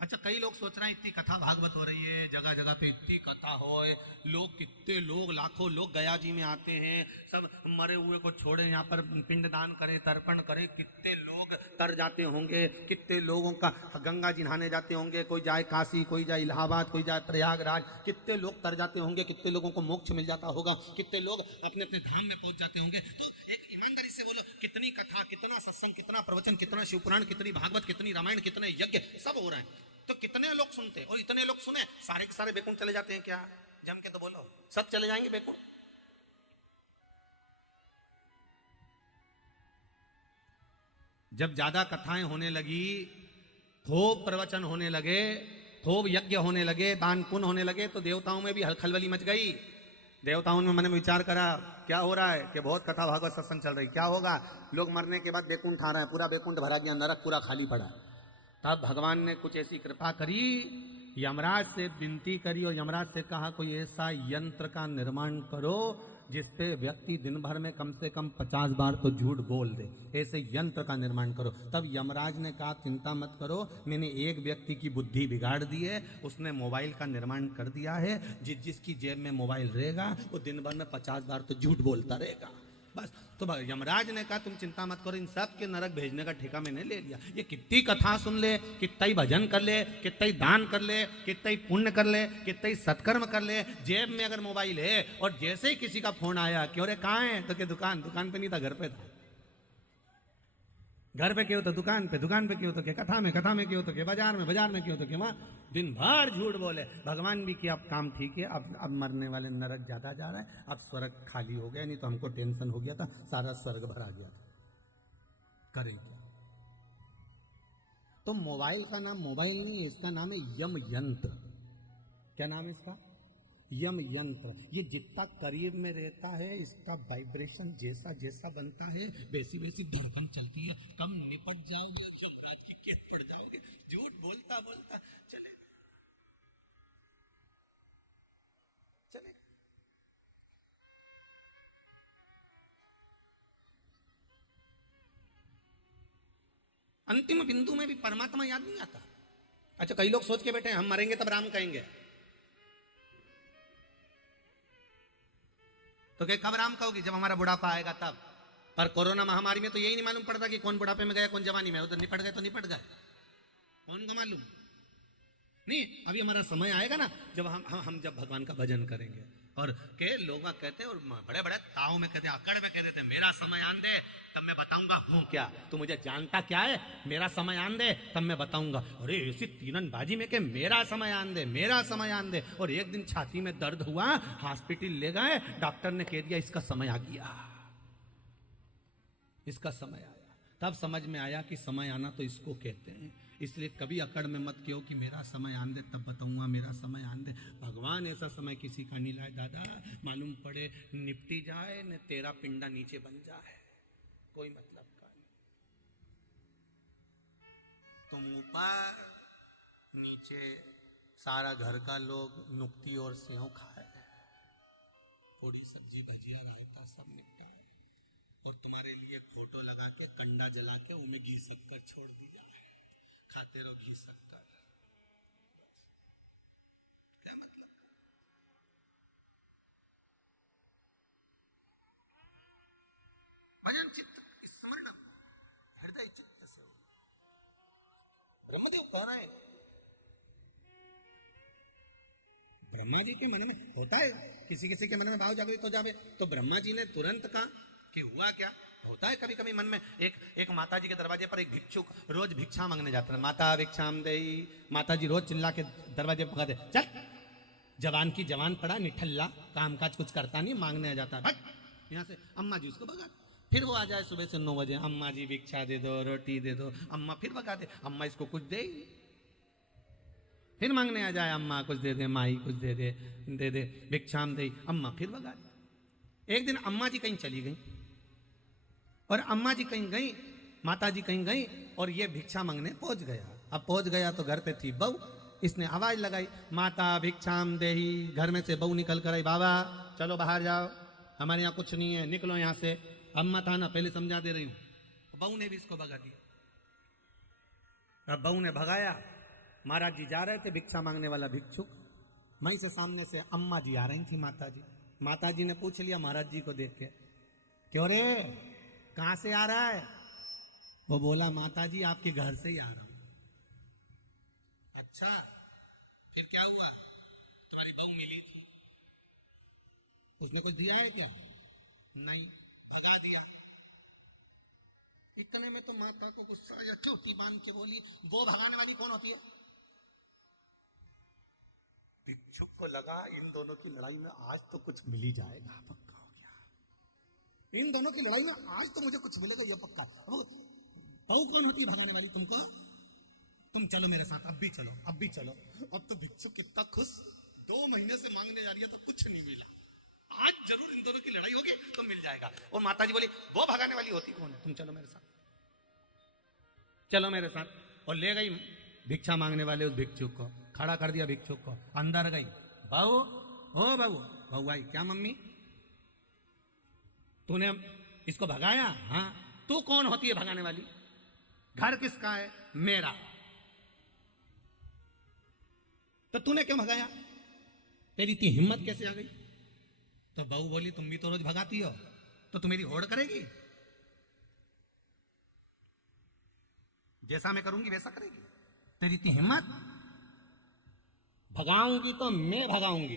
अच्छा कई लोग सोच रहे हैं इतनी कथा भागवत हो रही है, जगह जगह पे इतनी कथा हो, लोग कितने लोग लाखों लोग गया जी में आते हैं, सब मरे हुए को छोड़े यहाँ पर पिंडदान करें, तर्पण करें, कितने लोग तर जाते होंगे, कितने लोगों का गंगा जी नहाने जाते होंगे, कोई जाए काशी, कोई जाए इलाहाबाद, कोई जाए प्रयागराज, कितने लोग तर जाते होंगे, कितने लोगों को मोक्ष मिल जाता होगा, कितने लोग अपने अपने धाम में पहुंच जाते होंगे। तो एक ईमानदारी से बोलो, कितनी कथा, कितना सत्संग, कितना प्रवचन, कितना शिवपुराण, कितनी भागवत, कितनी रामायण, कितने यज्ञ सब हो रहे हैं, तो कितने लोग सुनते? और इतने लोग सुने सारे के सारे बैकुंठ चले जाते हैं क्या? जम के तो बोलो, सब चले जाएंगे बैकुंठ? जब ज्यादा कथाएं होने लगी, खूब प्रवचन होने लगे, खूब यज्ञ होने लगे, दान पुण्य होने लगे, तो देवताओं में भी हलखलबली मच गई। देवताओं ने मन में विचार करा क्या हो रहा है कि बहुत कथा भागवत सत्संग चल रही, क्या होगा? लोग मरने के बाद बैकुंठ आ रहे हैं, पूरा बैकुंठ भरा गया, नरक पूरा खाली पड़ा। तब भगवान ने कुछ ऐसी कृपा करी, यमराज से विनती करी और यमराज से कहा कोई ऐसा यंत्र का निर्माण करो जिसपे व्यक्ति दिन भर में कम से कम 50 बार तो झूठ बोल दे, ऐसे यंत्र का निर्माण करो। तब यमराज ने कहा चिंता मत करो, मैंने एक व्यक्ति की बुद्धि बिगाड़ दी है, उसने मोबाइल का निर्माण कर दिया है, जिसकी जेब में मोबाइल रहेगा वो दिन भर में 50 बार तो झूठ बोलता रहेगा बस। तो यमराज ने कहा तुम चिंता मत करो, इन सब के नरक भेजने का ठेका मैंने ले लिया। ये कितनी कथा सुन ले, कितना ही भजन कर ले, कितना ही दान कर ले, कितना ही पुण्य कर ले, कितना ही सत्कर्म कर ले, जेब में अगर मोबाइल है और जैसे ही किसी का फोन आया कि अरे कहाँ है, तो क्या दुकान पे नहीं था, घर पे था। घर पे क्यों तो दुकान पे क्यों तो क्या कथा में क्यों तो क्या बाजार में क्यों तो क्या वहां, दिन भर झूठ बोले। भगवान भी किया अब काम ठीक है, अब मरने वाले नरक ज्यादा जा रहा है, अब स्वर्ग खाली हो गया, नहीं तो हमको टेंशन हो गया था, सारा स्वर्ग भरा गया था, करें क्या? तो मोबाइल का नाम मोबाइल नहीं है, इसका नाम है यम यंत्र। क्या नाम है इसका? यम यंत्र। ये जितना करीब में रहता है इसका वाइब्रेशन जैसा जैसा बनता है वैसी वैसी धड़कन चलती है, कम निपट जाओगे यमराज की केस पड़ जाओगे। झूठ बोलता बोलता चले अंतिम बिंदु में भी परमात्मा याद नहीं आता। अच्छा कई लोग सोच के बैठे हम मरेंगे तब राम कहेंगे, तो क्या कब राम कहोगी? जब हमारा बुढ़ापा आएगा तब। पर कोरोना महामारी में तो यही नहीं मालूम पड़ता कि कौन बुढ़ापे में गया कौन जवानी में, उधर निपट गए तो निपट गए, कौन को मालूम? नहीं, अभी हमारा समय आएगा ना जब हम जब भगवान का भजन करेंगे, और के लोग कहते और बड़े बड़े ताव में कहते अकड़ में कहते थे मेरा समय आन दे तब मैं बताऊंगा हूँ क्या, तू मुझे जानता क्या है, मेरा समय आन दे तब मैं बताऊंगा। अरे ऐसी तीरंदाजी में के मेरा समय आन दे, मेरा समय आन दे। और एक दिन छाती में दर्द हुआ, हॉस्पिटल ले गए, डॉक्टर ने कह दिया इसका समय आ गया, इसका समय आया। तब समझ में आया कि समय आना तो इसको कहते हैं। इसलिए कभी अकड़ में मत कहो कि मेरा समय आन दे तब बताऊंगा, मेरा समय आन दे। भगवान ऐसा समय किसी का नहीं लाए दादा, मालूम पड़े निपटी जाए न तेरा पिंडा नीचे बन जाए, कोई मतलब का नहीं। तुम ऊपर नीचे सारा घर का लोग नुक्ती और सेव खाए, थोड़ी सब्जी भजिया रायता सब निपटा और तुम्हारे लिए फोटो लगा के कंडा जला के उनमें घी शक्कर छोड़ दी जाए, खाते रहो घी शक्कर। क्या मतलब? भजन चित्त स्मरण हृदय चित्त से। ब्रह्मदेव कह रहे हैं, ब्रह्मा जी के मन में होता है, किसी किसी के मन में भाव जागृत हो जावे, तो ब्रह्मा जी ने तुरंत कहा कि हुआ क्या। होता है कभी कभी मन में। एक माता जी के दरवाजे पर एक भिक्षुक रोज भिक्षा मांगने जाता है, माता भिक्षाम देई। माता जी रोज चिल्ला के दरवाजे पर कहते चल, जवान की जवान पड़ा निठल्ला, काम काज कुछ करता नहीं, मांगने आ जाता है, भट यहाँ से। अम्मा जी उसको भगा, फिर वो आ जाए सुबह से 9 बजे, अम्मा जी भिक्षा दे दो, रोटी दे दो, अम्मा फिर भगा दे, अम्मा इसको कुछ दे, फिर मांगने आ जाए, अम्मा कुछ दे दे, माई कुछ दे दे भिक्षाम दे, अम्मा फिर भगा दे। एक दिन अम्मा जी कहीं चली गई और अम्मा जी कहीं गई, माता जी कहीं गई और ये भिक्षा मांगने पहुंच गया। अब पहुंच गया तो घर पे थी बहू, इसने आवाज लगाई माता भिक्षाम देही। घर में से बहू निकल कर आई, बाबा चलो बाहर जाओ, हमारे यहाँ कुछ नहीं है, निकलो यहाँ से। अम्मा था ना, पहले समझा दे रही हूँ। बहू ने भी इसको भगा दिया। अब बहू ने भगाया, महाराज जी जा रहे थे, भिक्षा मांगने वाला भिक्षुक, वहीं से सामने से अम्मा जी आ रही थी। माता जी ने पूछ लिया महाराज जी को देख के, क्यों रे कहां से आ रहा है? वो बोला माता जी आपके घर से ही आ रहा हूं। अच्छा फिर क्या हुआ? तुम्हारी बहू मिली थी, उसने कुछ दिया है क्या? नहीं, भगा दिया। इतने में तो माता को गुस्सा आया, क्यों की मान के बोली, वो भगाने वाली कौन होती है? भिक्षुक को लगा इन दोनों की लड़ाई में आज तो कुछ मिल ही जाएगा, पक्का हो गया। इन दोनों की लड़ाई में आज तो मुझे कुछ मिलेगा, ये पक्का। बहू कौन होती है भगाने वाली? तुमको, तुम चलो मेरे साथ, अब भी चलो, अब भी चलो। अब तो भिक्षुक कितना खुश, 2 महीने से मांगने जा रही है तो कुछ नहीं मिला, आज जरूर इन दोनों की लड़ाई होगी तो मिल जाएगा। और माता जी बोली वो भगाने वाली होती कौन है? तुम चलो मेरे साथ, चलो मेरे साथ। और ले गई भिक्षा मांगने वाले उस भिक्षुक को, खड़ा कर दिया भिक्षुक को, अंदर गई। बहू, ओ बहू, बहू आई, क्या मम्मी तूने इसको भगाया? हाँ। तू कौन होती है भगाने वाली? घर किसका है? मेरा। तो तूने क्यों भगाया? तेरी इतनी हिम्मत कैसे आ गई? तो बहू बोली तुम भी तो रोज भगाती हो, तो तू मेरी होड़ करेगी? जैसा मैं करूंगी वैसा करेगी? तेरी इतनी हिम्मत? भगाऊंगी तो मैं भगाऊंगी,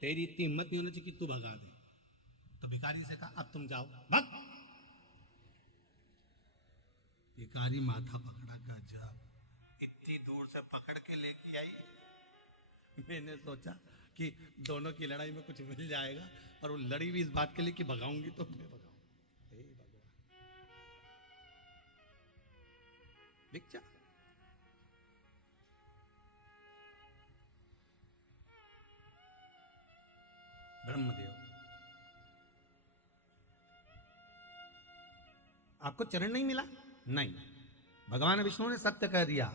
तेरी इतनी हिम्मत नहीं होनी चाहिए कि तू भगा दे। तो भिखारी से कहा अब तुम जाओ, भग। भिखारी माथा पकड़ा का, जब इतनी दूर से पकड़ के लेके आई, मैंने सोचा कि दोनों की लड़ाई में कुछ मिल जाएगा, और वो लड़ी भी इस बात के लिए कि भगाऊंगी तो मैं भगाऊंगी। हे भगवान, भिक्षा। ब्रह्मदेव, आपको चरण नहीं मिला? नहीं, भगवान विष्णु ने सत्य कह दिया।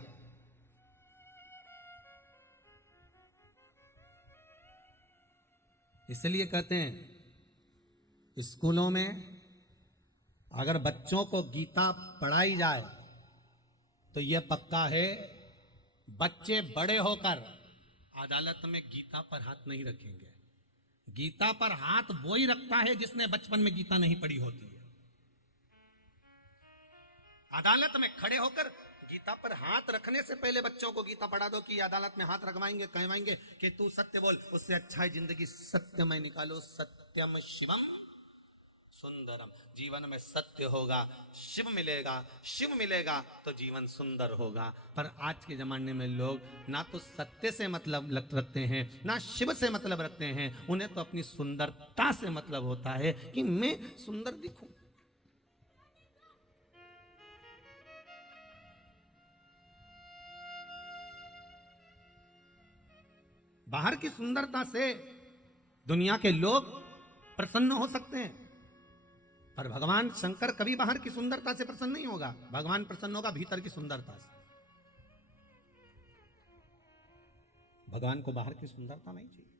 इसलिए कहते हैं स्कूलों में अगर बच्चों को गीता पढ़ाई जाए तो यह पक्का है बच्चे बड़े होकर अदालत में गीता पर हाथ नहीं रखेंगे। गीता पर हाथ वो ही रखता है जिसने बचपन में गीता नहीं पढ़ी होती है। अदालत में खड़े होकर गीता पर हाथ रखने से पहले बच्चों को गीता पढ़ा दो कि अदालत में हाथ रखवाएंगे, कहवाएंगे कि तू सत्य बोल, उससे अच्छा है जिंदगी सत्यमय निकालो। सत्यम शिवम सुंदरम। जीवन में सत्य होगा, शिव मिलेगा, शिव मिलेगा तो जीवन सुंदर होगा। पर आज के जमाने में लोग ना तो सत्य से मतलब रखते हैं, ना शिव से मतलब रखते हैं। उन्हें तो अपनी सुंदरता से मतलब होता है कि मैं सुंदर दिखूं। बाहर की सुंदरता से दुनिया के लोग प्रसन्न हो सकते हैं, पर भगवान शंकर कभी बाहर की सुंदरता से प्रसन्न नहीं होगा। भगवान प्रसन्न होगा भीतर की सुंदरता से। भगवान को बाहर की सुंदरता नहीं चाहिए।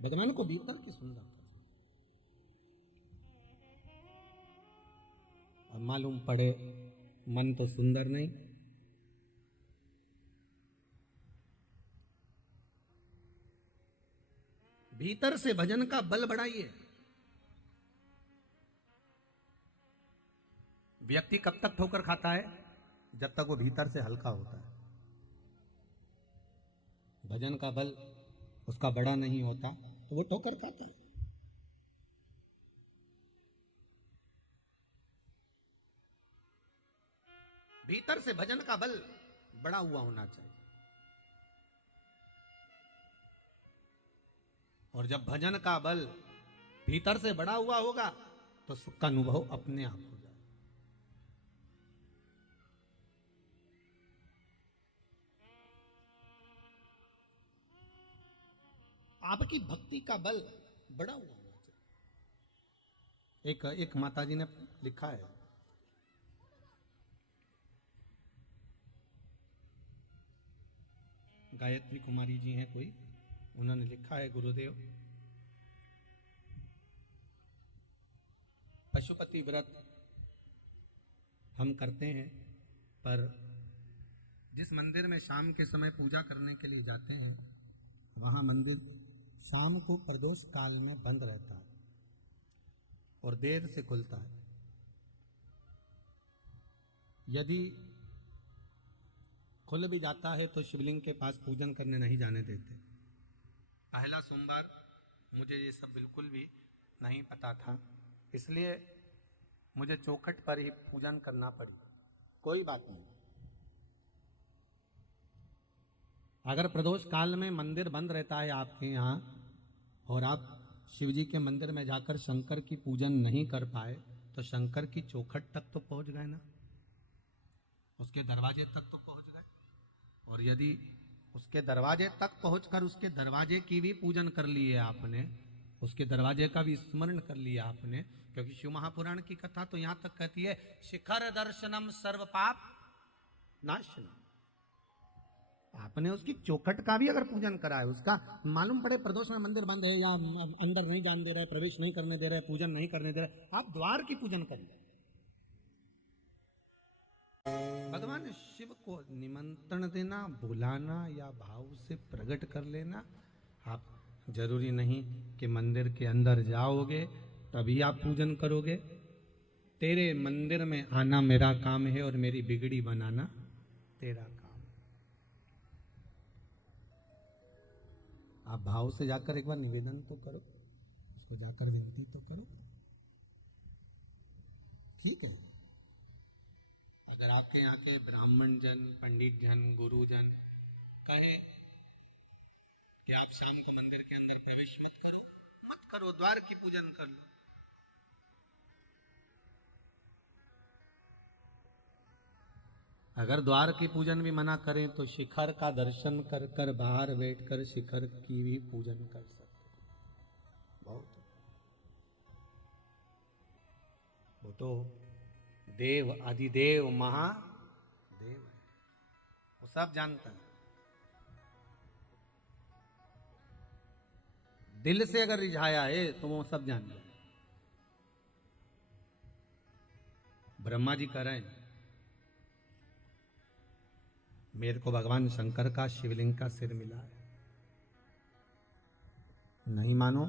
भगवान को भीतर की सुंदरता। और मालूम पड़े मन तो सुंदर नहीं, भीतर से भजन का बल बढ़ाइए। व्यक्ति कब तक ठोकर खाता है? जब तक वो भीतर से हल्का होता है। भजन का बल उसका बड़ा नहीं होता तो वो ठोकर खाता है। भीतर से भजन का बल बड़ा हुआ होना चाहिए। और जब भजन का बल भीतर से बड़ा हुआ होगा तो सुख का अनुभव अपने आप हो जाए। आपकी भक्ति का बल बड़ा हुआ होना चाहिए। एक माताजी ने लिखा है, गायत्री कुमारी जी हैं कोई, उन्होंने लिखा है, गुरुदेव पशुपति व्रत हम करते हैं, पर जिस मंदिर में शाम के समय पूजा करने के लिए जाते हैं वहां मंदिर शाम को प्रदोष काल में बंद रहता है और देर से खुलता है। यदि खुल भी जाता है तो शिवलिंग के पास पूजन करने नहीं जाने देते। पहला सोमवार मुझे ये सब बिल्कुल भी नहीं पता था, इसलिए मुझे चौखट पर ही पूजन करना पड़ी। कोई बात नहीं, अगर प्रदोष काल में मंदिर बंद रहता है आपके यहाँ और आप शिव जी के मंदिर में जाकर शंकर की पूजन नहीं कर पाए तो शंकर की चौखट तक तो पहुंच गए ना, उसके दरवाजे तक तो पहुंच गए। और यदि उसके दरवाजे तक पहुंचकर उसके दरवाजे की भी पूजन कर लिए आपने, उसके दरवाजे का भी स्मरण कर लिया आपने, क्योंकि शिव महापुराण की कथा तो यहां तक कहती है शिखर दर्शनम सर्व पाप नाशनम। आपने उसकी चौखट का भी अगर पूजन करा है, उसका मालूम पड़े प्रदोष में मंदिर बंद है या अंदर नहीं जाने दे रहा है, प्रवेश नहीं करने दे रहा है, पूजन नहीं करने दे रहा है, आप द्वार की पूजन करिए। भगवान शिव को निमंत्रण देना, बुलाना या भाव से प्रकट कर लेना। आप जरूरी नहीं कि मंदिर के अंदर जाओगे तभी आप पूजन करोगे। तेरे मंदिर में आना मेरा काम है और मेरी बिगड़ी बनाना तेरा काम। आप भाव से जाकर एक बार निवेदन तो करो, उसको जाकर विनती तो करो, ठीक है। अगर आपके यहाँ के ब्राह्मण जन, पंडित जन, गुरुजन कहे कि आप शाम को मंदिर के अंदर प्रवेश मत करो, द्वार की पूजन कर लो, अगर द्वार की पूजन भी मना करें तो शिखर का दर्शन कर कर बाहर बैठकर शिखर की भी पूजन कर सकते। बहुत वो तो देव अधिदेव महादेव है, वो सब जानता है। दिल से अगर रिझाया है तो वो सब जानता है। ब्रह्मा जी कह रहे हैं मेरे को भगवान शंकर का शिवलिंग का सिर मिला है, नहीं मानो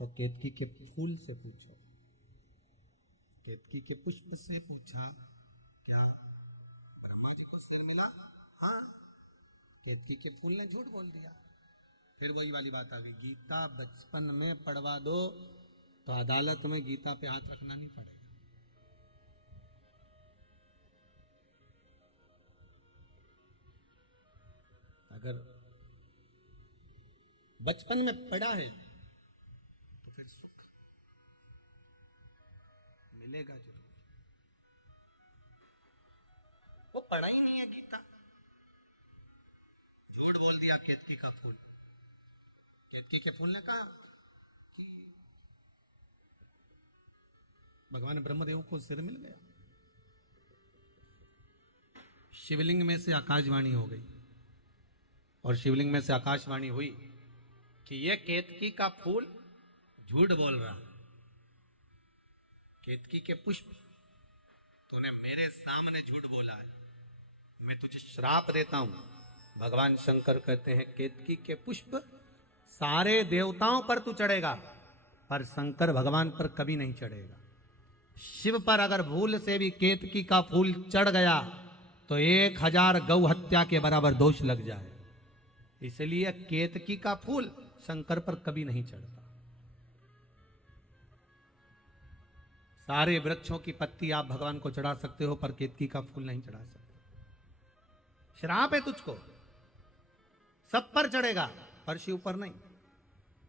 तो केतकी के फूल से पूछो। केतकी के पुष्प से पूछा, क्या ब्रह्मा जी को सिर मिला? हाँ। केतकी के फूल ने झूठ बोल दिया। फिर वही वाली बात आ गई, गीता बचपन में पढ़वा दो तो अदालत में गीता पे हाथ रखना नहीं पड़ेगा। अगर बचपन में पढ़ा है तो फिर सुख मिलेगा जरूर। वो पढ़ा ही नहीं है गीता, झूठ बोल दिया केतकी का फूल। केतकी के फूल ने कहा कि भगवान ब्रह्मदेव को सिर मिल गया। शिवलिंग में से आकाशवाणी हो गई, और शिवलिंग में से आकाशवाणी हुई कि ये केतकी का फूल झूठ बोल रहा। केतकी के पुष्प तूने मेरे सामने झूठ बोला है, मैं तुझे श्राप देता हूं। भगवान शंकर कहते हैं केतकी के पुष्प सारे देवताओं पर तू चढ़ेगा, पर शंकर भगवान पर कभी नहीं चढ़ेगा। शिव पर अगर भूल से भी केतकी का फूल चढ़ गया तो 1000 गौ हत्या के बराबर दोष लग जाए। इसलिए केतकी का फूल शंकर पर कभी नहीं चढ़ता। सारे वृक्षों की पत्ती आप भगवान को चढ़ा सकते हो, पर केतकी का फूल नहीं चढ़ा सकते। श्राप है तुझको, सब पर चढ़ेगा पर शिव पर नहीं।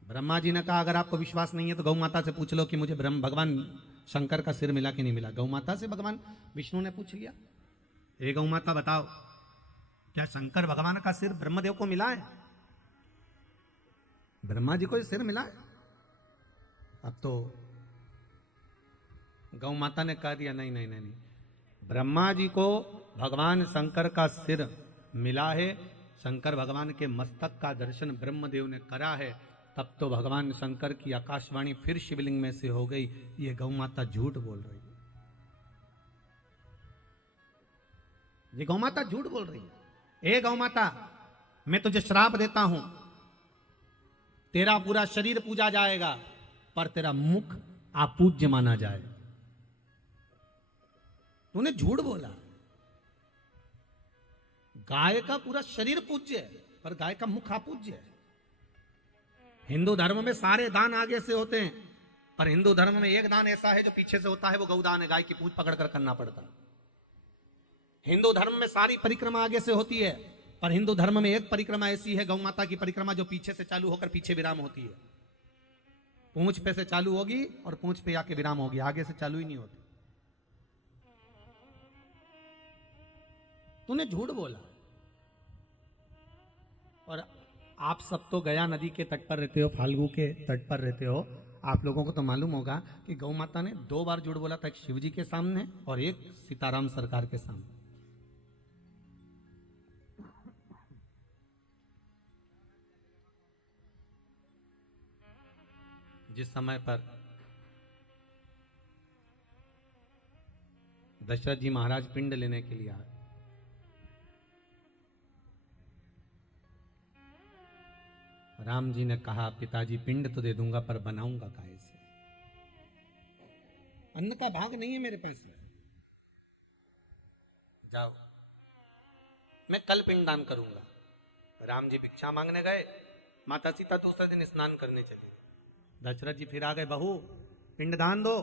ब्रह्मा जी ने कहा अगर आपको विश्वास नहीं है तो गौ माता से पूछ लो कि मुझे भगवान शंकर का सिर मिला कि नहीं मिला। गौ माता से भगवान विष्णु ने पूछ लिया, हे गौ माता बताओ, क्या शंकर भगवान का सिर ब्रह्मदेव को मिला है? ब्रह्मा जी को सिर मिला है। अब तो गौ माता ने कह दिया नहीं नहीं नहीं नहीं, ब्रह्मा जी को भगवान शंकर का सिर मिला है। शंकर भगवान के मस्तक का दर्शन ब्रह्मदेव ने करा है। तब तो भगवान शंकर की आकाशवाणी फिर शिवलिंग में से हो गई, ये गौ माता झूठ बोल रही है, ये गौ माता झूठ बोल रही है। ए गौ माता, मैं तुझे श्राप देता हूं, तेरा पूरा शरीर पूजा जाएगा पर तेरा मुख अपूज्य माना जाए। तूने झूठ बोला। गाय का पूरा शरीर पूज्य है पर गाय का मुख अपूज्य है। हिंदू धर्म में सारे दान आगे से होते हैं, पर हिंदू धर्म में एक दान ऐसा है जो पीछे से होता है, वो गौदान है, गाय की पूंछ पकड़कर करना पड़ता है। हिंदू धर्म में सारी परिक्रमा आगे से होती है, पर हिंदू धर्म में एक परिक्रमा ऐसी है, गौ माता की परिक्रमा, जो पीछे से चालू होकर पीछे विराम होती है। पूंछ पे से चालू होगी और पूंछ पे आके विराम होगी, आगे से चालू ही नहीं होती। तूने झूठ बोला। और आप सब तो गया नदी के तट पर रहते हो, फाल्गु के तट पर रहते हो, आप लोगों को तो मालूम होगा कि गौ माता ने 2 बार झूठ बोला था, एक शिव जी के सामने और एक सीताराम सरकार के सामने। जिस समय पर दशरथ जी महाराज पिंड लेने के लिए आए, राम जी ने कहा पिताजी पिंड तो दे दूंगा पर बनाऊंगा काहे से, अन्न का भाग नहीं है मेरे पास में। जाओ, मैं कल पिंडदान करूंगा। राम जी भिक्षा मांगने गए, माता सीता दूसरे दिन स्नान करने चली। दशरथ जी फिर आ गए, बहू पिंडदान दो,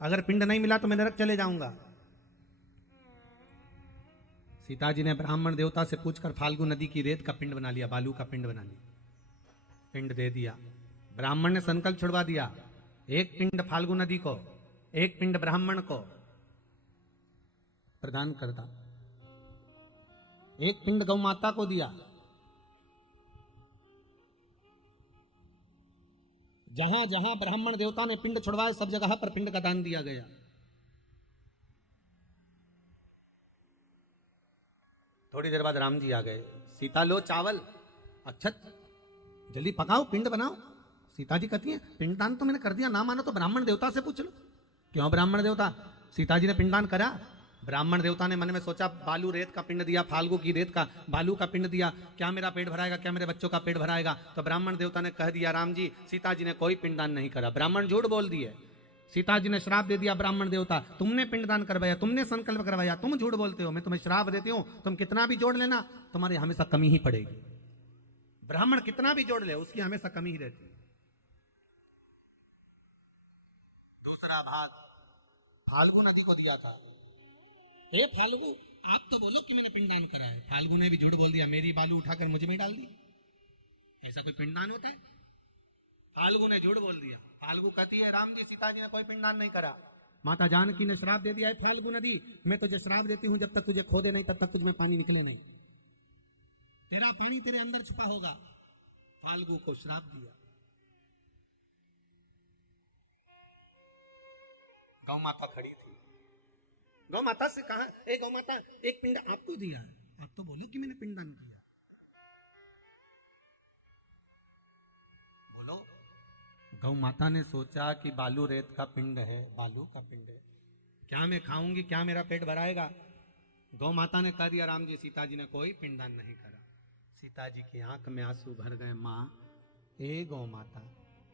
अगर पिंड नहीं मिला तो मैं नरक चले जाऊंगा। सीता जी ने ब्राह्मण देवता से पूछकर फाल्गु नदी की रेत का पिंड बना लिया, बालू का पिंड बना लिया, पिंड दे दिया। ब्राह्मण ने संकल्प छुड़वा दिया, एक पिंड फाल्गु नदी को, एक पिंड ब्राह्मण को प्रदान करता, एक पिंड गौ माता को दिया। जहां जहां ब्राह्मण देवता ने पिंड छुड़वाए सब जगह पर पिंड का दान दिया गया। थोड़ी देर बाद राम जी आ गए, सीता लो चावल, अक्षत जल्दी पकाओ, पिंड बनाओ। सीता जी कहती है पिंडदान तो मैंने कर दिया, ना मानो तो ब्राह्मण देवता से पूछ लो। क्यों ब्राह्मण देवता? सीता जी ने पिंडदान करा, ब्राह्मण देवता ने मन में सोचा, बालू रेत का पिंड दिया, फाल्गु की रेत का बालू का पिंड दिया, क्या मेरा पेट भराएगा, क्या मेरे बच्चों का पेट भराएगा। तो ब्राह्मण देवता ने कह दिया, राम जी सीता जी ने कोई पिंडदान नहीं करा। ब्राह्मण झूठ बोल दिए। सीता जी ने श्राप दे दिया, ब्राह्मण देवता तुमने पिंडदान करवाया, तुमने संकल्प करवाया, तुम झूठ बोलते हो, मैं तुम्हें श्राप देती हूं, तुम कितना भी जोड़ लेना तुम्हारी हमेशा कमी ही पड़ेगी। ब्राह्मण कितना भी जोड़ ले उसकी हमेशा कमी ही रहती है। दूसरा भाग फाल्गु नदी को दिया था। हे फाल्गु, आप तो बोलो कि मैंने पिंडदान करा है। फाल्गु ने भी झूठ बोल दिया, मेरी बालू उठाकर मुझ में डाल दी। ऐसा कोई पिंडदान होता है? फाल्गु ने झूठ बोल दिया। फाल्गु कहती है, राम जी सीता जी ने कोई पिंडदान नहीं करा। माता जानकी ने श्राप दे दिया है, फाल्गु नदी मैं तुझे श्राप देती हूं, जब तक तुझे खोदे नहीं तब तक तुझ में पानी निकले नहीं, तेरा पानी तेरे अंदर छुपा होगा। फाल्गु को श्राप दिया। गौ माता खड़ी थी। गौ माता से कहा, ए गौ माता, एक पिंड आपको दिया है, आप तो बोलो कि मैंने पिंडदान किया। बोलो। गौ माता ने सोचा कि बालू रेत का पिंड है, बालू का पिंड है, क्या मैं खाऊंगी, क्या मेरा पेट भराएगा। गौ माता ने कह दिया, राम जी सीता जी ने कोई पिंडदान नहीं करा। सीता जी की आंख में आंसू भर गए। माँ, ए गौ माता,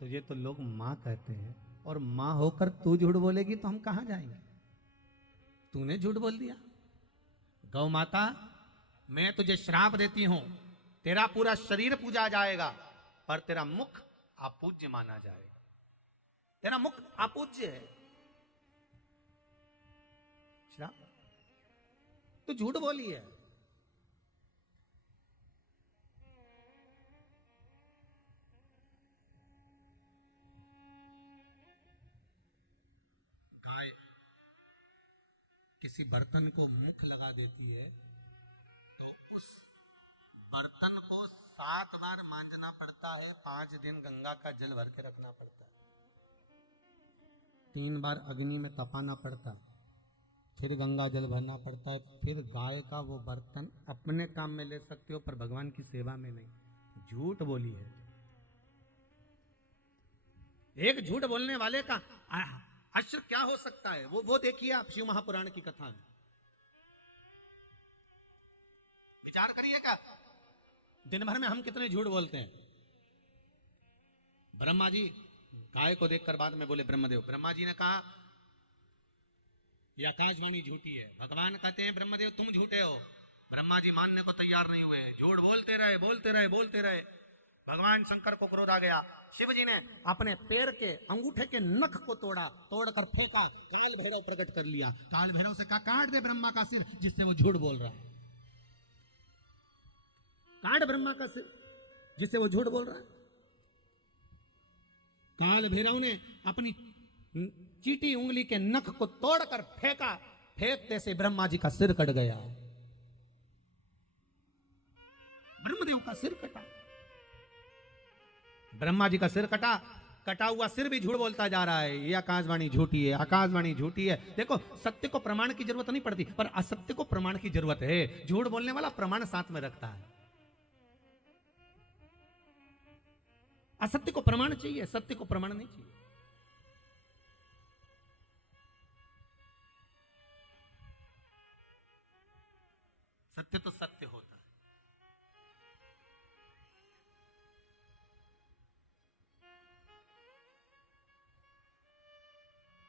तुझे तो लोग माँ कहते हैं और माँ होकर तू झूठ बोलेगी तो हम कहां जाएंगे। तूने झूठ बोल दिया। गौ माता, मैं तुझे श्राप देती हूं, तेरा पूरा शरीर पूजा जाएगा पर तेरा मुख अपूज्य माना जाएगा। तेरा मुख अपूज्य है। श्राप तो झूठ बोली है। गाय किसी बर्तन को मुख लगा देती है तो उस बर्तन को 7 बार मांजना पड़ता है, 5 दिन गंगा का जल भर के रखना पड़ता है, 3 बार अग्नि में तपाना पड़ता है, फिर गंगा जल भरना पड़ता है, फिर गाय का वो बर्तन अपने काम में ले सकते हो पर भगवान की सेवा में नहीं। झूठ बोली है। एक झूठ बोलने वाले का अश्र क्या हो सकता है, वो देखिए आप शिव महापुराण की कथा में विचार करिएगा। दिन भर में हम कितने झूठ बोलते हैं। ब्रह्मा जी गाय को देखकर बाद में बोले, ब्रह्मदेव, ब्रह्मा जी ने कहा यह आकाशवाणी झूठी है। भगवान कहते हैं, ब्रह्मदेव तुम झूठे हो। ब्रह्मा जी मानने को तैयार नहीं हुए, झूठ बोलते रहे बोलते रहे बोलते रहे। भगवान शंकर को क्रोध आ गया। शिव जी ने अपने पैर के अंगूठे के नख को तोड़ा, तोड़कर फेंका, काल भैरव प्रकट कर लिया। काल भैरव से कहा, काट दे ब्रह्मा का सिर जिससे वो झूठ बोल रहा है। काट ब्रह्मा का सिर जिससे वो झूठ बोल रहा है। काल भैरव ने अपनी चीटी उंगली के नख को तोड़कर फेंका, फेंकते से ब्रह्मा जी का सिर कट गया। ब्रह्मदेव का सिर कटा। ब्रह्मा जी का सिर कटा। कटा हुआ सिर भी झूठ बोलता जा रहा है। ये आकाशवाणी झूठी है, आकाशवाणी झूठी है। देखो, सत्य को प्रमाण की जरूरत नहीं पड़ती पर असत्य को प्रमाण की जरूरत है। झूठ बोलने वाला प्रमाण साथ में रखता है। असत्य को प्रमाण चाहिए, सत्य को प्रमाण नहीं चाहिए। सत्य तो सत्य होता है।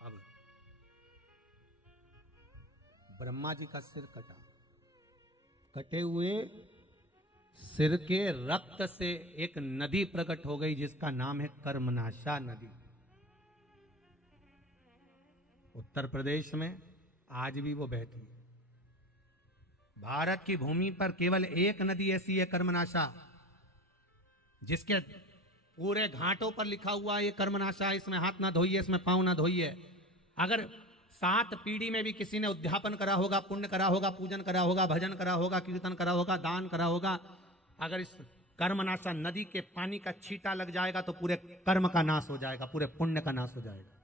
अब ब्रह्मा जी का सिर कटा। कटे हुए सिर के रक्त से एक नदी प्रकट हो गई जिसका नाम है कर्मनाशा नदी। उत्तर प्रदेश में आज भी वो बहती है। भारत की भूमि पर केवल एक नदी ऐसी है, कर्मनाशा, जिसके पूरे घाटों पर लिखा हुआ ये कर्मनाशा, इसमें हाथ ना धोइए, इसमें पांव ना धोइए। अगर 7 पीढ़ी में भी किसी ने उद्यापन करा होगा, पुण्य करा होगा, पूजन करा होगा, भजन करा होगा, कीर्तन करा होगा, दान करा होगा, अगर इस कर्मनाशा नदी के पानी का छींटा लग जाएगा तो पूरे कर्म का नाश हो जाएगा, पूरे पुण्य का नाश हो जाएगा।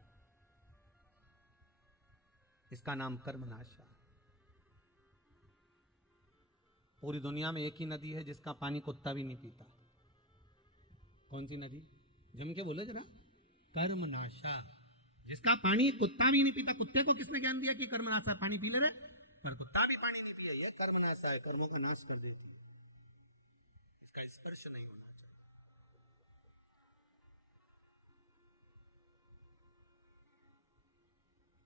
इसका नाम कर्मनाशा। पूरी दुनिया में एक ही नदी है जिसका पानी कुत्ता भी नहीं पीता। कौन सी नदी? जम के बोलो जरा। कर्मनाशा, जिसका पानी कुत्ता भी नहीं पीता। कुत्ते को किसने ज्ञान दिया कि कर्मनाशा पानी पी ले रहे? पर कुत्ता भी पानी नहीं पिए, ये कर्म नाश है, कर्मों का नाश कर देती है, इसका स्पर्श नहीं होना चाहिए।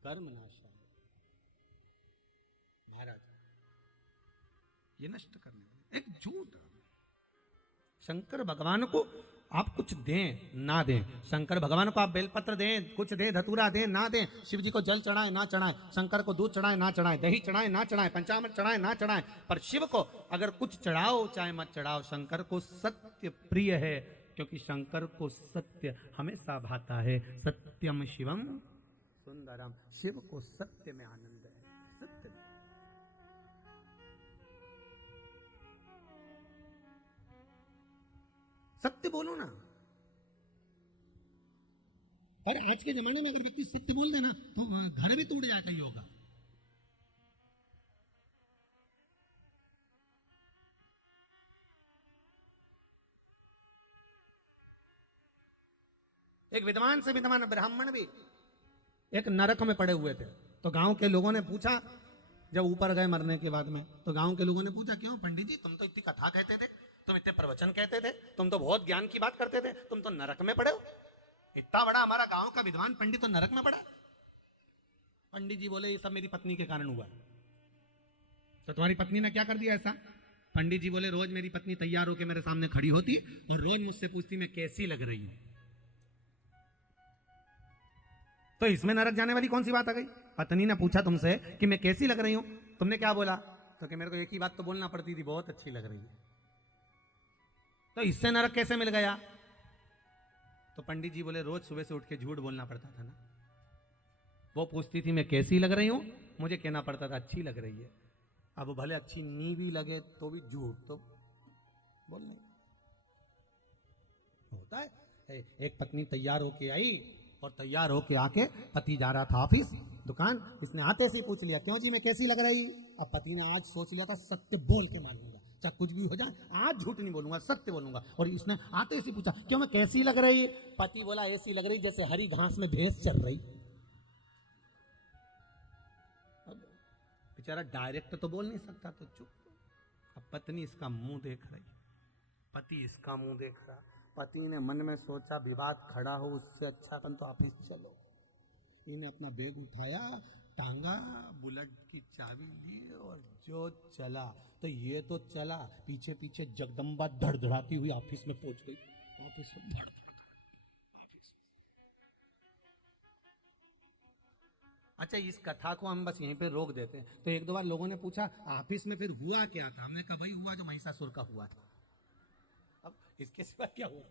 कर्म नाश है महाराज, ये नष्ट करने वाले एक झूठ। शंकर भगवान को आप कुछ दें ना दें, शंकर भगवान को आप बेलपत्र दें, कुछ दें, धतूरा दें ना दें, शिव जी को जल चढ़ाए ना चढ़ाए, शंकर को दूध चढ़ाए ना चढ़ाए, दही चढ़ाए ना चढ़ाए, पंचामृत चढ़ाए ना चढ़ाए, पर शिव को अगर कुछ चढ़ाओ चाहे मत चढ़ाओ, शंकर को सत्य प्रिय है, क्योंकि शंकर को सत्य हमेशा भाता है। सत्यम शिवम सुंदरम, शिव को सत्य में आनंद है, सत्य में। सत्य बोलो ना। और आज के जमाने में अगर व्यक्ति सत्य बोल देना तो घर भी टूट जाता ही होगा। एक विद्वान से विद्वान ब्राह्मण भी एक नरक में पड़े हुए थे, तो गांव के लोगों ने पूछा, जब ऊपर गए मरने के बाद में, तो गांव के लोगों ने पूछा, क्यों पंडित जी, तुम तो इतनी कथा कहते थे, तुम इतने प्रवचन कहते थे, तुम तो बहुत ज्ञान की बात करते थे, तुम तो नरक में पड़े हो, इतना बड़ा हमारा गांव का विद्वान पंडित तो नरक में पड़ा। पंडित जी बोले, ये सब मेरी पत्नी के कारण हुआ। तो तुम्हारी पत्नी ने क्या कर दिया ऐसा? पंडित जी बोले, रोज मेरी पत्नी तैयार होकर मेरे सामने खड़ी होती और रोज मुझसे पूछती मैं कैसी लग रही हूं। तो इसमें नरक जाने वाली कौन सी बात आ गई? पत्नी ने पूछा तुमसे कि मैं कैसी लग रही हूं, तुमने क्या बोला? तो कि मेरे को एक ही बात तो बोलना पड़ती थी, बहुत अच्छी लग रही है। तो इससे नरक कैसे मिल गया? तो पंडित जी बोले, रोज सुबह से उठ के झूठ बोलना पड़ता था ना। वो पूछती थी मैं कैसी लग रही हूं, मुझे कहना पड़ता था अच्छी लग रही है। अब भले अच्छी नी भी लगे तो भी झूठ तो बोलना होता है। एक पत्नी तैयार होके आई और तैयार होके आके पति जा रहा था ऑफिस दुकान, इसने आते से पूछ लिया, क्यों जी मैं कैसी लग रही? अब पति ने आज सोच लिया था सत्य बोल के मानूंगा, चाहे कुछ भी हो जाए, आज झूठ नहीं बोलूंगा, सत्य बोलूंगा। और इसने आते से पूछा, क्यों मैं कैसी लग रही? पति बोला, ऐसी लग रही जैसे हरी घास में भैंस चल रही। अब बेचारा डायरेक्ट तो बोल नहीं सकता, तो चुप। अब पत्नी इसका मुंह देख रही, पति इसका मुंह देख रहा। पति ने मन में सोचा, विवाद खड़ा हो उससे अच्छा अपन तो ऑफिस चलो। इन्हें अपना बैग उठाया, टांगा, बुलेट की चाबी ली और जो चला। तो ये तो चला, पीछे पीछे जगदम्बा धड़धड़ाती हुई ऑफिस में पहुंच गई। ऑफिस में धड़ ऑफिस। अच्छा, इस कथा को हम बस यहीं पे रोक देते हैं। तो एक दो बार लोगों ने पूछा, ऑफिस में फिर हुआ क्या था? हमने कहा, वही हुआ जो महिषासुर का हुआ था। अब इसके सिवा क्या हुआ?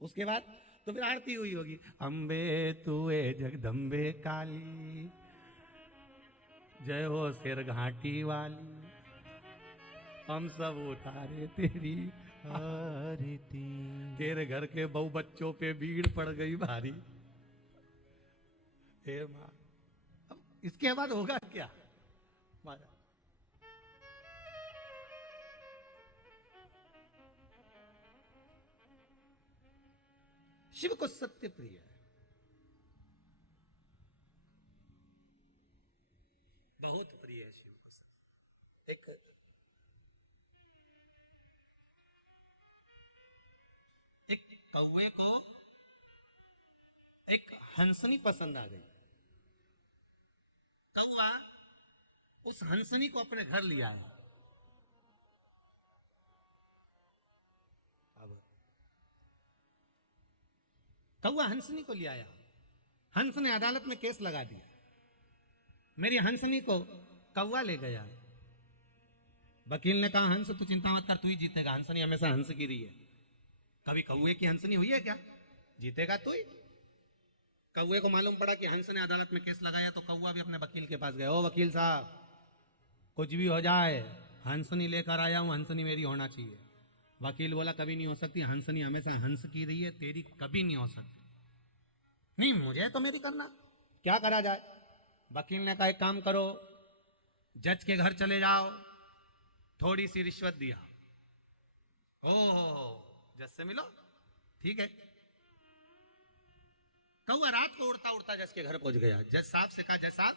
उसके बाद तो फिर आरती हुई होगी, अम्बे तुए जगदम्बे काली, जय हो सिर घाटी वाली, हम सब उतारे तेरी आरती, तेरे घर के बहु बच्चों पे भीड़ पड़ गई भारी, हे मां। अब इसके बाद होगा क्या महाराज? शिव को सत्य प्रिय है, बहुत प्रिय है शिव को सत्य। एक कौवे को एक हंसनी पसंद आ गई। कौवा उस हंसनी को अपने घर ले आया। अब कौवा हंसनी को ले आया, हंस ने अदालत में केस लगा दिया, मेरी हंसनी को कौवा ले गया। वकील ने कहा, हंस तू चिंता मत कर, तू ही जीतेगा, हंसनी हमेशा हंस की रही है, कभी कौवे की हंसनी हुई है क्या? जीतेगा तू ही। कौवे को मालूम पड़ा कि हंस ने अदालत में केस लगाया, तो कौवा भी अपने वकील के पास गया, ओ वकील साहब, कुछ भी हो जाए, हंसनी लेकर आया हूं, हंसनी मेरी होना चाहिए। वकील बोला, कभी नहीं हो सकती, हंसनी हमेशा हंस की रही है, तेरी कभी नहीं हो सकती। नहीं, मुझे तो मेरी करना, क्या करा जाए? वकील ने कहा, एक काम करो, जज के घर चले जाओ, थोड़ी सी रिश्वत दिया, ओ जज से मिलो, ठीक है। कौआ रात को उड़ता उड़ता जज के घर पहुंच गया। जज साहब से कहा, जज साहब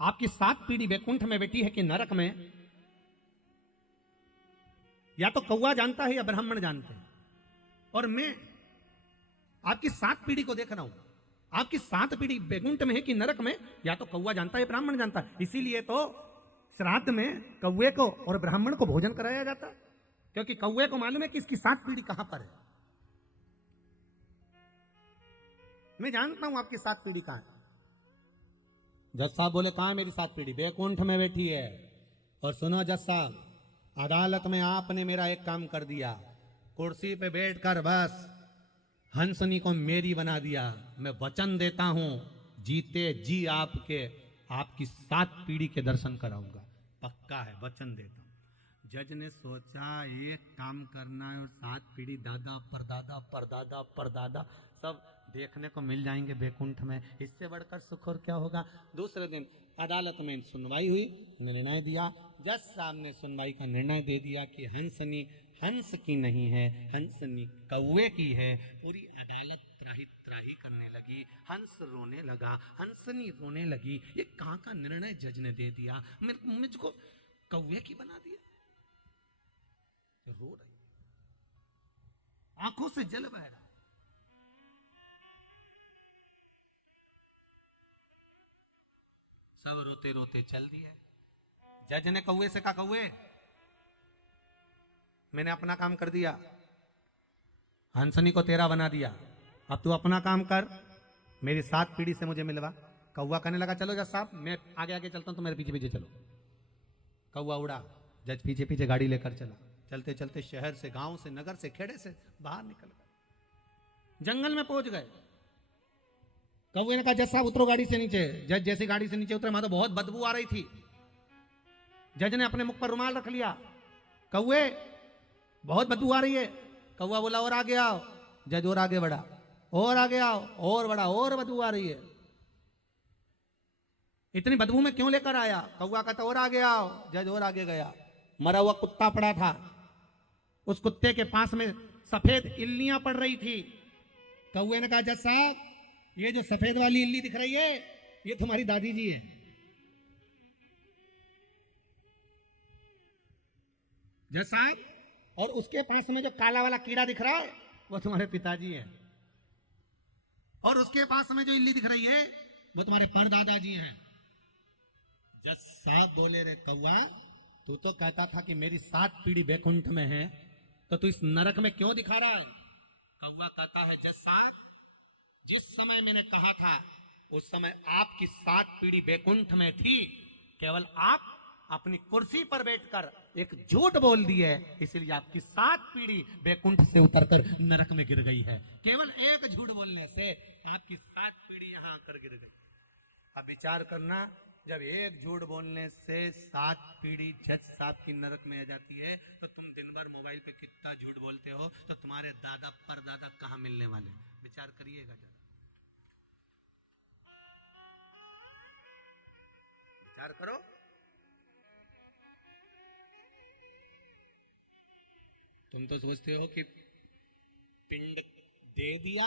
आपकी 7 पीढ़ी वैकुंठ में बैठी है कि नरक में? या तो कौआ जानता है या ब्राह्मण जानते हैं, और मैं आपकी 7 पीढ़ी को देख रहा हूं। आपकी 7 पीढ़ी वैकुंठ में है कि नरक में? या तो कौआ जानता है या ब्राह्मण जानता है। इसीलिए तो श्राद्ध में कौए को और ब्राह्मण को भोजन कराया जाता है, क्योंकि कौए को मालूम है कि इसकी 7 पीढ़ी कहां पर है। मैं जानता हूं आपकी 7 पीढ़ी कहां है। जज साहब बोले, कहां है मेरी 7 पीढ़ी? वैकुंठ में बैठी है। और सुनो जज साहब, अदालत में आपने मेरा एक काम कर दिया, कुर्सी पे बैठकर बस हंसनी को मेरी बना दिया। मैं वचन देता हूं, जीते जी आपकी 7 पीढ़ी के दर्शन कराऊंगा। पक्का है, वचन देता हूं। जज ने सोचा, एक काम करना है और 7 पीढ़ी दादा परदादा परदादा परदादा सब देखने को मिल जाएंगे वैकुंठ में। इससे बढ़कर सुख और क्या होगा। दूसरे दिन अदालत में सुनवाई हुई, निर्णय दिया। जज साहब ने सुनवाई का निर्णय दे दिया कि हंसनी हंस की नहीं है, हंसनी कौवे की है। पूरी अदालत त्राही त्राही करने लगी, हंस रोने लगा, हंसनी रोने लगी। ये कहां का निर्णय जज ने दे दिया, मुझको कौवे की बना दिया। रो रही, आंखों से जल बह रहा। सब रोते रोते चल दिए। जज ने कौवे से कहा, कौवे मैंने अपना काम कर दिया, हंसनी को तेरा बना दिया, अब तू अपना काम कर, मेरी 7 पीढ़ी से मुझे मिलवा। कौवा कहने लगा, चलो जज साहब मैं आगे आगे चलता हूं, तो मेरे पीछे पीछे चलो। कौवा उड़ा, जज पीछे पीछे गाड़ी लेकर चला। चलते चलते शहर से, गांव से, नगर से, खेड़े से बाहर निकल गए, जंगल में पहुंच गए। कौवे ने कहा, जज साहब उतरो गाड़ी से नीचे। जज जैसे गाड़ी से नीचे उतरे, वहां तो बहुत बदबू आ रही थी। जज ने अपने मुख पर रुमाल रख लिया। कौवे बहुत बदबू आ रही है। कौवा बोला, और आगे आओ। जज और आगे बढ़ा, और आगे आओ, और बढ़ा, और बदबू आ रही है। इतनी बदबू में क्यों लेकर आया? कौवा कहता, और आगे आओ। जज और आगे गया। मरा हुआ कुत्ता पड़ा था, उस कुत्ते के पास में सफेद इल्लियां पड़ रही थी। कौवे ने कहा, जज साहब ये जो सफेद वाली इल्ली दिख रही है, ये तुम्हारी दादी जी है। जज साहब, और उसके पास में जो काला वाला कीड़ा दिख रहा है, वो तुम्हारे पिताजी है। और उसके पास में जो इल्ली दिख रही है, वो तुम्हारे परदादा जी हैं। जज साहब बोले, रे कौवा, तू तो कहता था कि मेरी 7 पीढ़ी वैकुंठ में है, तो तू इस नरक में क्यों दिखा रहा है? कौवा कहता है, जज साहब जिस समय मैंने कहा था उस समय आपकी 7 पीढ़ी वैकुंठ में थी, केवल आप अपनी कुर्सी पर बैठकर एक झूठ बोल दी है, इसलिए आपकी 7 पीढ़ी वैकुंठ से उतरकर नरक में गिर गई है। केवल एक झूठ बोलने से आपकी 7 पीढ़ी यहां आकर गिर गई। अब विचार करना, जब एक झूठ बोलने से 7 पीढ़ी जज साहब की नरक में आ जाती है, तो तुम दिन भर मोबाइल पे कितना झूठ बोलते हो, तो तुम्हारे दादा परदादा कहां मिलने वाले? विचार करिएगा जरा, विचार करो। तुम तो सोचते हो कि पिंड दे दिया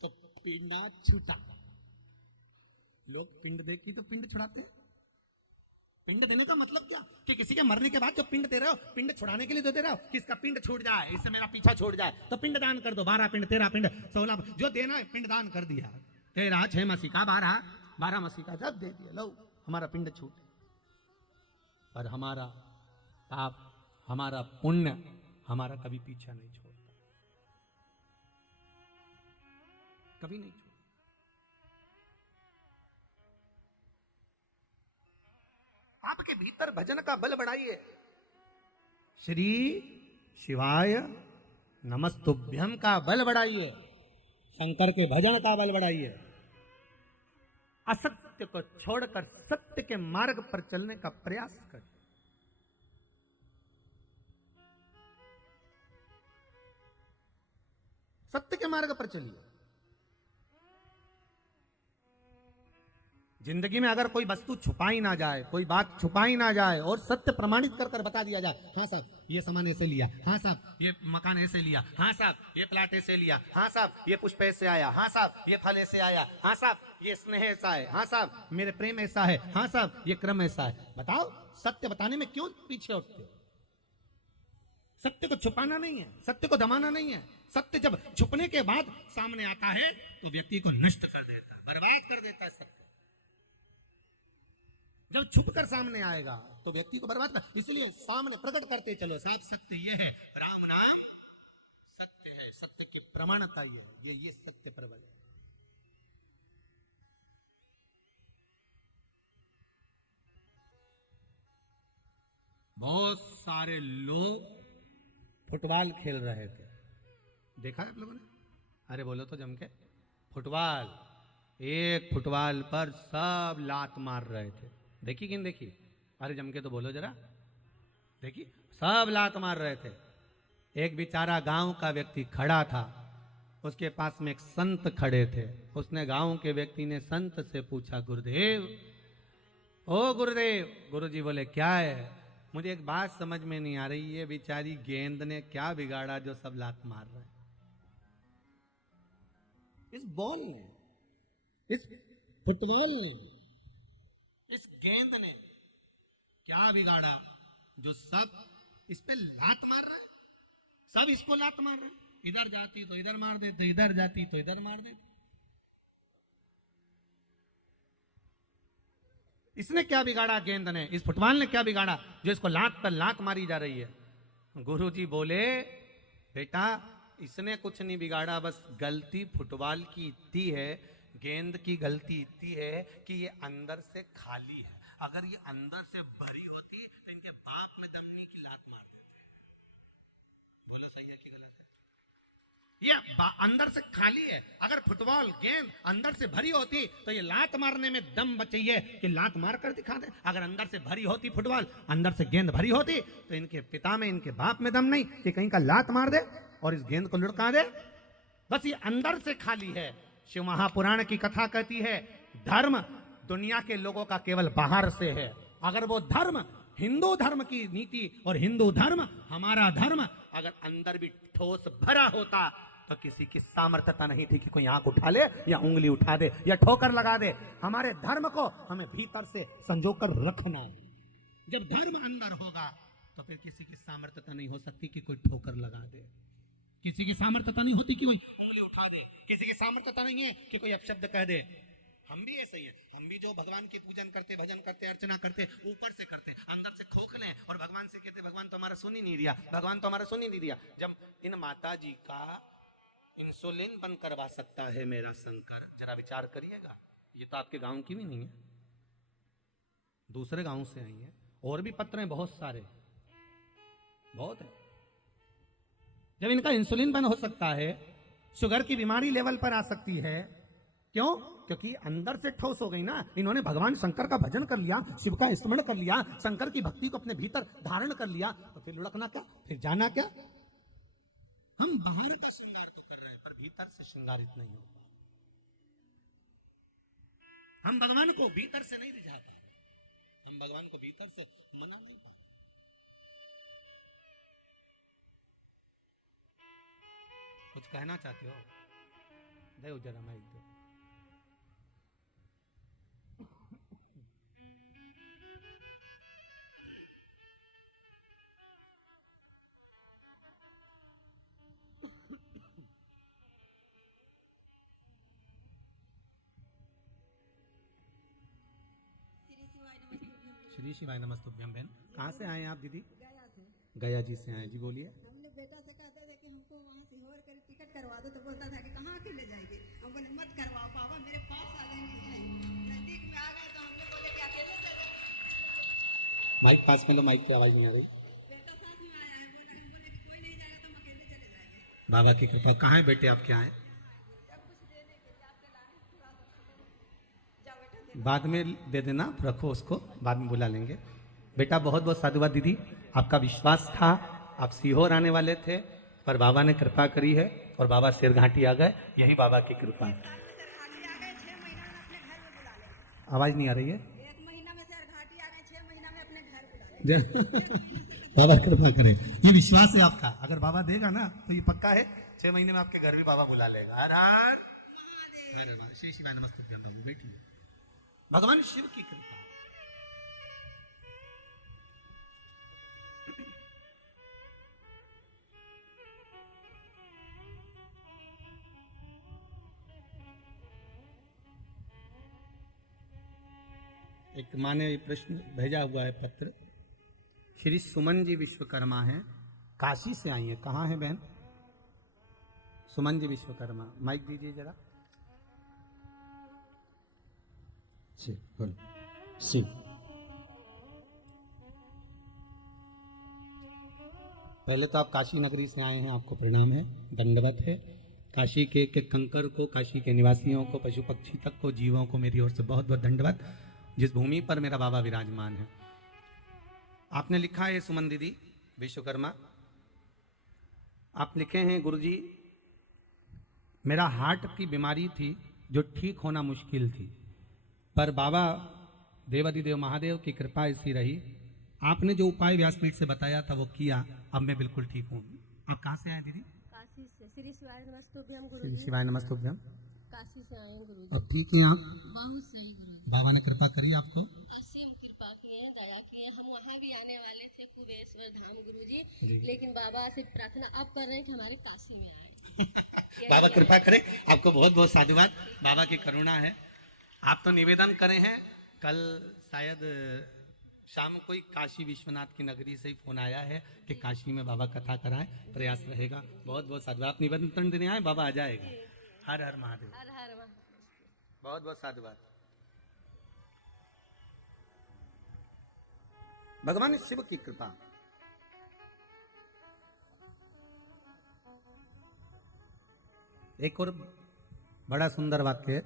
तो पिंडा छूटा। लोग पिंड दे के तो पिंड छुड़ाते हैं। पिंड देने का मतलब क्या? कि किसी के मरने के बाद जो पिंड दे रहे हो, पिंड छुड़ाने के लिए तो दे रहे हो कि इसका पिंड छूट जाए, इससे मेरा पीछा छूट जाए, तो पिंड दान कर दो। 12 पिंड, 13 पिंड, 16 जो देना है पिंड दान कर दिया। 13 6 मसीह का, 12 मसीह का जब दे दिया, लो हमारा पिंड छूट। पर हमारा पाप, हमारा पुण्य हमारा कभी पीछा नहीं छोड़ता, कभी नहीं छोड़ता। आपके भीतर भजन का बल बढ़ाइए। श्री शिवाय नमस्तुभ्यम का बल बढ़ाइए, शंकर के भजन का बल बढ़ाइए। असत्य को छोड़कर सत्य के मार्ग पर चलने का प्रयास करिए। सत्य के मार्ग पर चलिए। जिंदगी में अगर कोई वस्तु छुपाई ना जाए, कोई बात छुपाई ना जाए और सत्य प्रमाणित कर कर बता दिया जाए, हाँ साहब ये सामान ऐसे लिया, हाँ साहब ये मकान ऐसे लिया, हाँ साहब ये प्लाट ऐसे लिया, हाँ साहब ये पुष्प ऐसे आया, हाँ साहब ये फल ऐसे आया, हाँ साहब ये स्नेह ऐसा है, हाँ साहब मेरे प्रेम ऐसा है, हाँ साहब ये क्रम ऐसा है। बताओ सत्य बताने में क्यों पीछे उठते हो? सत्य को छुपाना नहीं है, सत्य को दबाना नहीं है। सत्य जब छुपने के बाद सामने आता है तो व्यक्ति को नष्ट कर देता है, बर्बाद कर देता है। सत्य जब छुपकर सामने आएगा तो व्यक्ति को बर्बाद कर, इसलिए सामने प्रकट करते चलो साहब सत्य ये है, राम नाम सत्य है, सत्य की प्रमाणता ये सत्य प्रबल है। बहुत सारे लोग फुटबॉल खेल रहे थे, देखा है आप लोगों ने? अरे बोलो तो जम के, फुटबॉल, एक फुटबॉल पर सब लात मार रहे थे। देखी कि नहीं देखी? अरे जम के तो बोलो जरा, देखी? सब लात मार रहे थे। एक बेचारा गांव का व्यक्ति खड़ा था, उसके पास में एक संत खड़े थे। उसने गांव के व्यक्ति ने संत से पूछा, गुरुदेव, ओ गुरुदेव। गुरुजी बोले क्या है? मुझे एक बात समझ में नहीं आ रही, ये बेचारी गेंद ने क्या बिगाड़ा जो सब लात मार रहे हैं? इस बॉल ने, इस फुटबॉल ने, इस गेंद ने क्या बिगाड़ा जो सब इस पे लात मार रहे हैं? सब इसको लात मार रहे हैं, इधर जाती तो इधर मार देते, इधर जाती तो इधर मार देते। इसने क्या बिगाड़ा? गेंद ने, इस फुटबॉल ने क्या बिगाड़ा जो इसको लात पर लात मारी जा रही है? गुरुजी बोले, बेटा इसने कुछ नहीं बिगाड़ा, बस गलती फुटबॉल की इतनी है, गेंद की गलती इतनी है कि ये अंदर से खाली है। अगर ये अंदर से भरी होती तो इनके बाप में दमनी की लात मार देते। बोलो सही है कि गलत है? ये अंदर से खाली है। अगर फुटबॉल गेंद अंदर से भरी होती तो ये लात मारने में दम चाहिए कि लात मार कर दिखा दे। अगर अंदर से भरी होती फुटबॉल, अंदर से गेंद भरी होती तो इनके पिता में, इनके बाप में दम नहीं कि कहीं का लात मार दे और इस गेंद को लुढ़का दे। बस ये अंदर से खाली है। शिव महापुराण की कथा कहती है, धर्म दुनिया के लोगों का केवल बाहर से है। अगर वो धर्म हिंदू धर्म की नीति और हिंदू धर्म हमारा धर्म अगर अंदर भी ठोस भरा होता तो किसी की सामर्थ्यता नहीं थी कि कोई आंख उठा ले या उंगली उठा दे या ठोकर लगा दे। हमारे धर्म को हमें भीतर से संजो कर रखना है। जब धर्म अंदर होगा तो फिर किसी की सामर्थ्यता नहीं हो सकती कि कोई ठोकर लगा दे, किसी की सामर्थ्यता नहीं होती कि कोई उंगली उठा दे, किसी की सामर्थ्यता नहीं है कि कोई अपशब्द कह दे। हम भी ऐसे ही हैं, हम भी जो भगवान की पूजन करते, भजन करते, अर्चना करते, ऊपर से करते, अंदर से खोखले और भगवान से कहते भगवान तो हमारा सुन ही नहीं दिया, भगवान तो हमारा सुन ही नहीं दिया। जब इन माता जी का इंसुलिन बंद करवा सकता है मेरा शंकर, जरा विचार करिएगा। ये तो आपके गांव की भी नहीं है, दूसरे गांव से आई है। और भी पत्र हैं बहुत सारे, बहुत है। जब इनका इंसुलिन बंद हो सकता है, शुगर की बीमारी लेवल पर आ सकती है, क्यों? क्योंकि अंदर से ठोस हो गई ना। इन्होंने भगवान शंकर का भजन कर लिया, शिव का स्मरण कर लिया, शंकर की भक्ति को अपने भीतर धारण कर लिया, तो फिर लुढ़कना क्या, फिर जाना क्या? हम बाहर का श्रृंगार तो कर रहे हैं पर भीतर से श्रृंगारित नहीं हो पा। हम भगवान को भीतर से नहीं रिझा पा, हम भगवान को भीतर से मना नहीं पा। कुछ कहना चाहते हो? दे जरा माइक दो। श्री शिवाय नमस्तुभ्यम। बहन कहाँ से आए आप दीदी? गया से। गया जी से आए जी, बोलिए। हमने बेटा से कहते थे कि हमको वहाँ सीहोर कर टिकट करवा दो, तो बोलता था कि कहाँ के ले जाएंगे। हम बोले मत करवाओ पापा, मेरे पास आ जाएंगे। नजदीक में आ गए तो हमने बोले कि अकेले चले। माइक पास में लो, माइक की आवाज नहीं आ रही। बेटा साथ में आया है, बोला हम बोले कि कोई नहीं जाएगा तो हम अकेले चले जाएंगे। बाबा की कृपा। कहाँ है बेटे आप? क्या है? जब कुछ देने के लिए आपके लाए थोड़ा सा जाओ बेटा दे। बाद में दे देना, रखो उसको, बाद में बुला लेंगे। बेटा बहुत बहुत साधुवाद दीदी, आपका विश्वास था, आप सीहोर आने वाले थे पर बाबा ने कृपा करी है और बाबा सिर घाटी आ गए, यही बाबा की कृपा है। खाली आ गए, 6 महीना में अपने घर में बुला ले। आवाज नहीं आ रही है। 1 महीना में सर घाटी आ गए, 6 महीना में अपने घर बुला ले। बाबा कृपा करे, ये विश्वास है आपका, अगर बाबा देगा ना तो ये पक्का है 6 महीने में आपके घर भी बाबा बुला लेगा। हर हर महादेव। श्री शिवाय नमस्ते करता हूँ, बैठिए। भगवान शिव की कृपा। एक माँ ने प्रश्न भेजा हुआ है पत्र। श्री सुमन जी विश्वकर्मा है, काशी से आई है। कहाँ है बहन? सुमन जी विश्वकर्मा, माइक दीजिए जरा। शिव पहले तो आप काशी नगरी से आए हैं, आपको प्रणाम है, दंडवत है। काशी के कंकर को, काशी के निवासियों को, पशु पक्षी तक को, जीवों को मेरी ओर से बहुत बहुत दंडवत, जिस भूमि पर मेरा बाबा विराजमान है। आपने लिखा है सुमन दीदी विश्वकर्मा, आप लिखे हैं गुरुजी मेरा हार्ट की बीमारी थी जो ठीक होना मुश्किल थी, पर बाबा देवाधिदेव महादेव की कृपा ऐसी रही, आपने जो उपाय व्यासपीठ से बताया था वो किया, अब मैं बिल्कुल ठीक हूँ। आप कहाँ से आए दीदी? काशी से। श्री शिवाय नमस्तुभ्यम श्री गुरुजी। शिवाय नमस्तुभ्यम। काशी से आए हैं गुरुजी। अब ठीक है आप? बहुत सही गुरुजी। बाबा ने कृपा करी आपको? असीम कृपा किए, दया किए। हम वहाँ भी आने वाले थे कुबेश्वर धाम गुरुजी, लेकिन बाबा से प्रार्थना अब कर रहे हैं कि हमारे काशी में आए। बाबा कृपा करे, आपको बहुत बहुत साधुवाद, बाबा की करुणा है। आप तो निवेदन करे हैं, कल शायद शाम को ही काशी विश्वनाथ की नगरी से ही फोन आया है कि काशी में बाबा कथा कराएं, प्रयास रहेगा। बहुत बहुत साधुवाद, आप निवेदन देने आए, बाबा आ जाएगा। हर हर महादेव। हर हर महादेव। बहुत बहुत साधुवाद। भगवान शिव की कृपा। एक और बड़ा सुंदर वाक्य,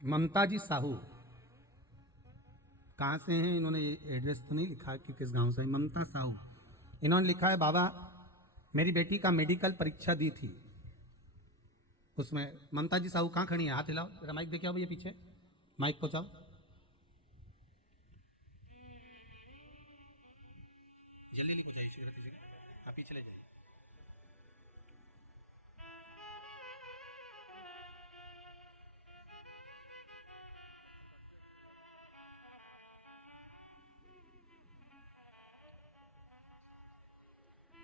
ममता जी साहू, कहाँ से हैं इन्होंने एड्रेस तो नहीं लिखा कि किस गांव से। ममता साहू, इन्होंने लिखा है बाबा मेरी बेटी का मेडिकल परीक्षा दी थी, उसमें ममता जी साहू कहाँ खड़ी है? हाथ हिलाओ जरा, माइक देखे आओ भैया, पीछे माइक पहुंचाओ। जल्दी नहीं पहुंचाइए, आप पीछे ले जाइए।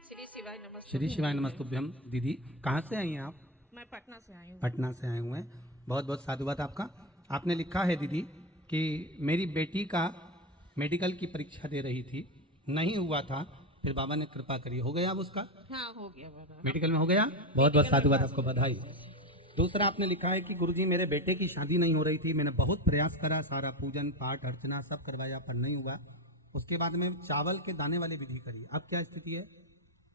श्री शिवाय नमस्ते। श्री शिवाय नमस्तुभ्यम। दीदी कहाँ से आई हैं आप? मैं पटना से आई हूँ। पटना से आए हुए हैं, बहुत बहुत साधुवाद आपका। आपने लिखा है दीदी कि मेरी बेटी का मेडिकल की परीक्षा दे रही थी, नहीं हुआ था, फिर बाबा ने कृपा करी, हो गया अब उसका हाँ, हो गया बाबा। मेडिकल में हो गया। बहुत बहुत साधुवाद, आपको बधाई। दूसरा आपने लिखा है कि गुरुजी मेरे बेटे की शादी नहीं हो रही थी, मैंने बहुत प्रयास करा, सारा पूजन पाठ अर्चना सब करवाया पर नहीं हुआ। उसके बाद में चावल के दाने वाली विधि करी, अब क्या स्थिति है?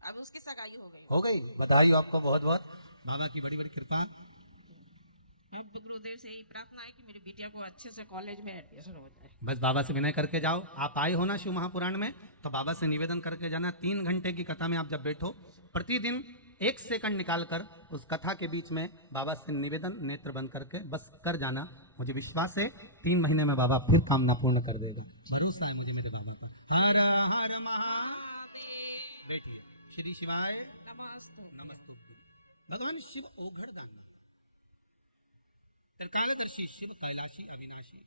अब उसकी सगाई हो गई। हो गई, बधाई हो आपको, बहुत बहुत। बाबा की बड़ी बड़ी कृपा। अब गुरुदेव से यही प्रार्थना है कि मेरी बिटिया को अच्छे से कॉलेज में एडमिशन हो जाए। बस बाबा से विनय करके जाओ। आप आए हो ना शिव महापुराण में, तो बाबा से निवेदन करके जाना। 3 घंटे की कथा में आप जब बैठो, प्रतिदिन 1 सेकंड निकाल कर उस कथा के बीच में बाबा से निवेदन नेत्र बंद करके बस कर जाना। मुझे विश्वास है 3 महीने में बाबा फिर कामना पूर्ण कर देगा, भरोसा है मुझे मेरे बाबा पर। हर हर महादेव। बैठिए। श्री शिवाय नमस्ते। नमस्तुभ्यं। भगवान शिव ओघड़दानी, त्रिकालदर्शी शिव कैलाशी अविनाशी,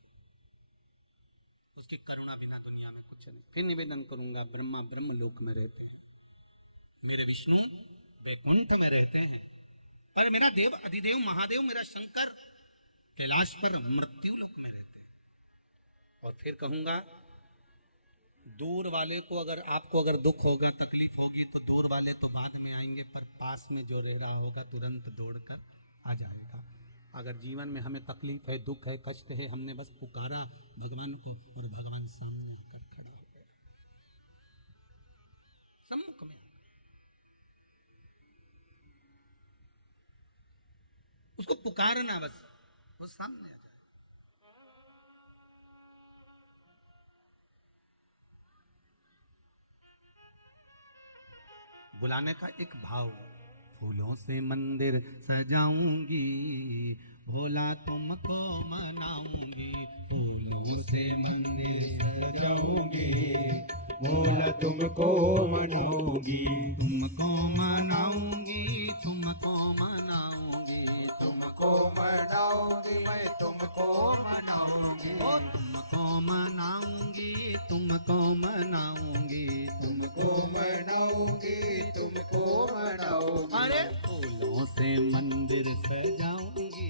उसकी करुणा बिना दुनिया में कुछ नहीं। फिर निवेदन करूंगा, ब्रह्मा ब्रह्म लोक में रहते हैं, मेरे विष्णु वैकुंठ में रहते हैं, पर मेरा देव अधिदेव महादेव मेरा शंकर कैलाश पर मृत्यु लोक में रहते हैं। और फिर कहूंगा दूर वाले को, अगर आपको अगर दुख होगा तकलीफ होगी तो दूर वाले तो बाद में आएंगे, पर पास में जो रह रहा होगा तुरंत दौड़कर आ जाएगा। अगर जीवन में हमें तकलीफ है, दुख है, कष्ट है, हमने बस पुकारा भगवान को और भगवान सामने आकर खड़े हो गए, सम्मुख में। उसको पुकारना बस, वो सामने आ जाए। बुलाने का एक भाव, फूलों से मंदिर सजाऊंगी, भोला तुमको मनाऊंगी, फूलों से मंदिर सजाऊंगी, भोला तुमको मनाऊंगी, तुमको मनाऊंगी, तुमको मनाऊंगी, तुमको मनाऊंगी, मैं तुमको मनाऊंगी, ओ तुमको मनाऊंगी, तुमको मनाऊंगी, तुमको मनाऊंगी, तुमको मनाऊंगी। अरे फूलों से मंदिर सजाऊंगी,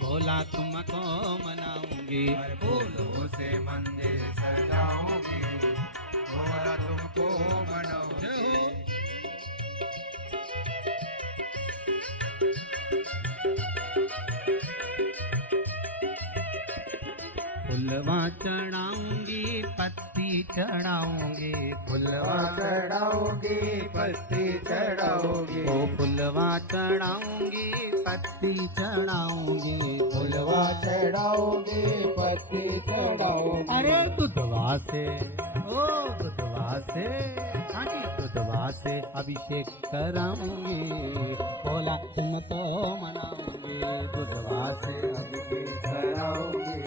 भोला तुमको मनाऊंगी, अरे फूलों से मंदिर सजाऊंगी, भोला तुमको मनाऊंगी। फुलवा चढ़ाऊंगी, पत्ती चढ़ाऊंगी, फुलवा चढ़ाऊंगी, पत्ती चढ़ाऊंगी, ओ फुलवा चढ़ाऊंगी, पत्ती चढ़ाऊंगी, फुलवा चढ़ाऊंगी, पत्ती चढ़ाऊंगी। अरे दुधवा से, ओ दुधवा से, हाँ जी दुधवा से अभिषेक कराऊंगी, भोला तुमको मनाऊंगी, दुधवा से अभिषेक कराऊंगी,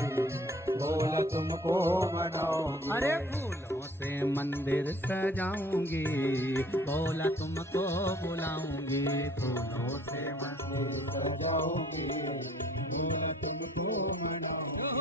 भोला तुमको मनाऊंगी। अरे फूलों से मंदिर सजाऊंगी, भोला तुमको बुलाऊंगी, फूलों से मंदिर सजाऊंगी, भोला तुमको मनाऊंगी।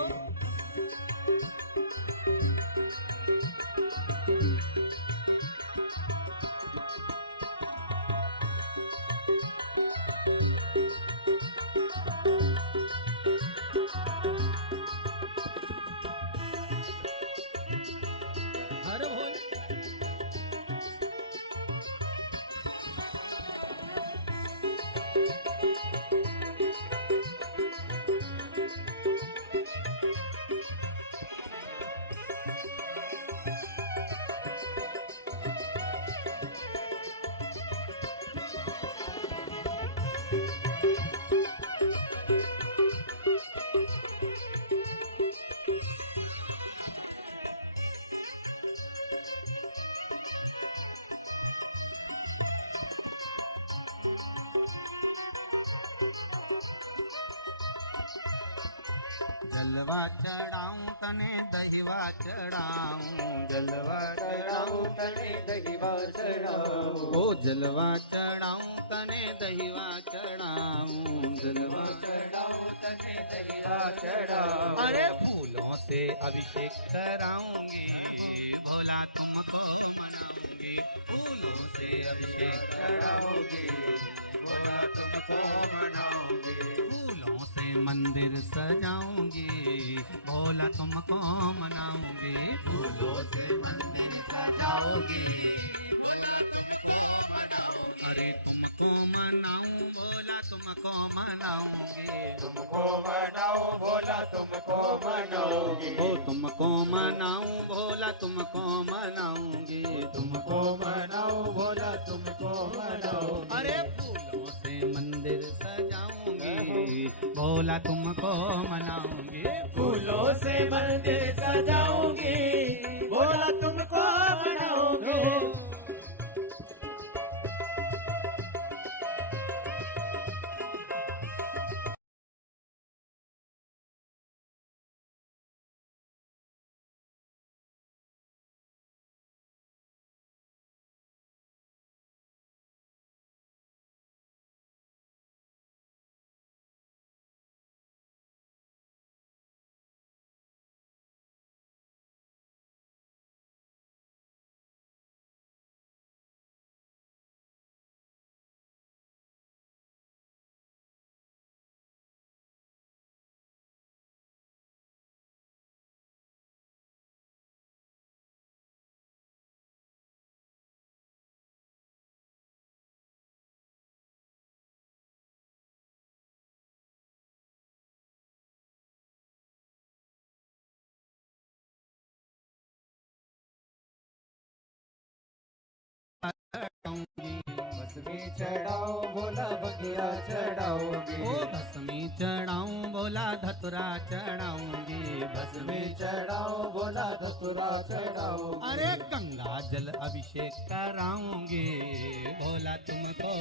हर भोले जलवा चढ़ाऊं तने दहिवा चढ़ाऊं, जलवा चढ़ाऊं तने दहिवा चढ़ाऊं, ओ जलवा चढ़ाऊं तने दहिवा चढ़ाऊं, जलवा चढ़ाऊं तने दहिवा चढ़ाऊं। अरे फूलों से अभिषेक कराऊंगी, भोला तुमको मनाऊंगी, फूलों से अभिषेक कराऊंगी, भोला तुमको मनाऊंगी। फूलों से मंदिर सजाऊंगी, भोला तुमको मनाऊंगी, फूलों से मंदिर सजाऊंगी, भोला तुमको मनाऊंगी। अरे तुमको मनाऊं, भोला तुमको मनाऊंगी, तुमको मनाऊं, भोला तुमको मनाऊंगी, ओ तुमको मनाऊं, भोला तुमको मनाऊंगी, तुमको मनाऊं, भोला तुमको मनाऊंगी। अरे फूलों से मंदिर सजाऊंगी, भोला तुमको मनाऊंगी, फूलों से मंदिर सजाऊंगी, भोला तुमको मनाऊंगी। भस्मी चढ़ाओ, भोला बगिया चढ़ाओगी, ओ भस्मी चढ़ाऊं, भोला धतुरा चढ़ाऊंगी, भस्मी चढ़ाओ, भोला धतुरा चढ़ाओगी। अरे गंगा जल अभिषेक कराऊंगी, भोला तुमको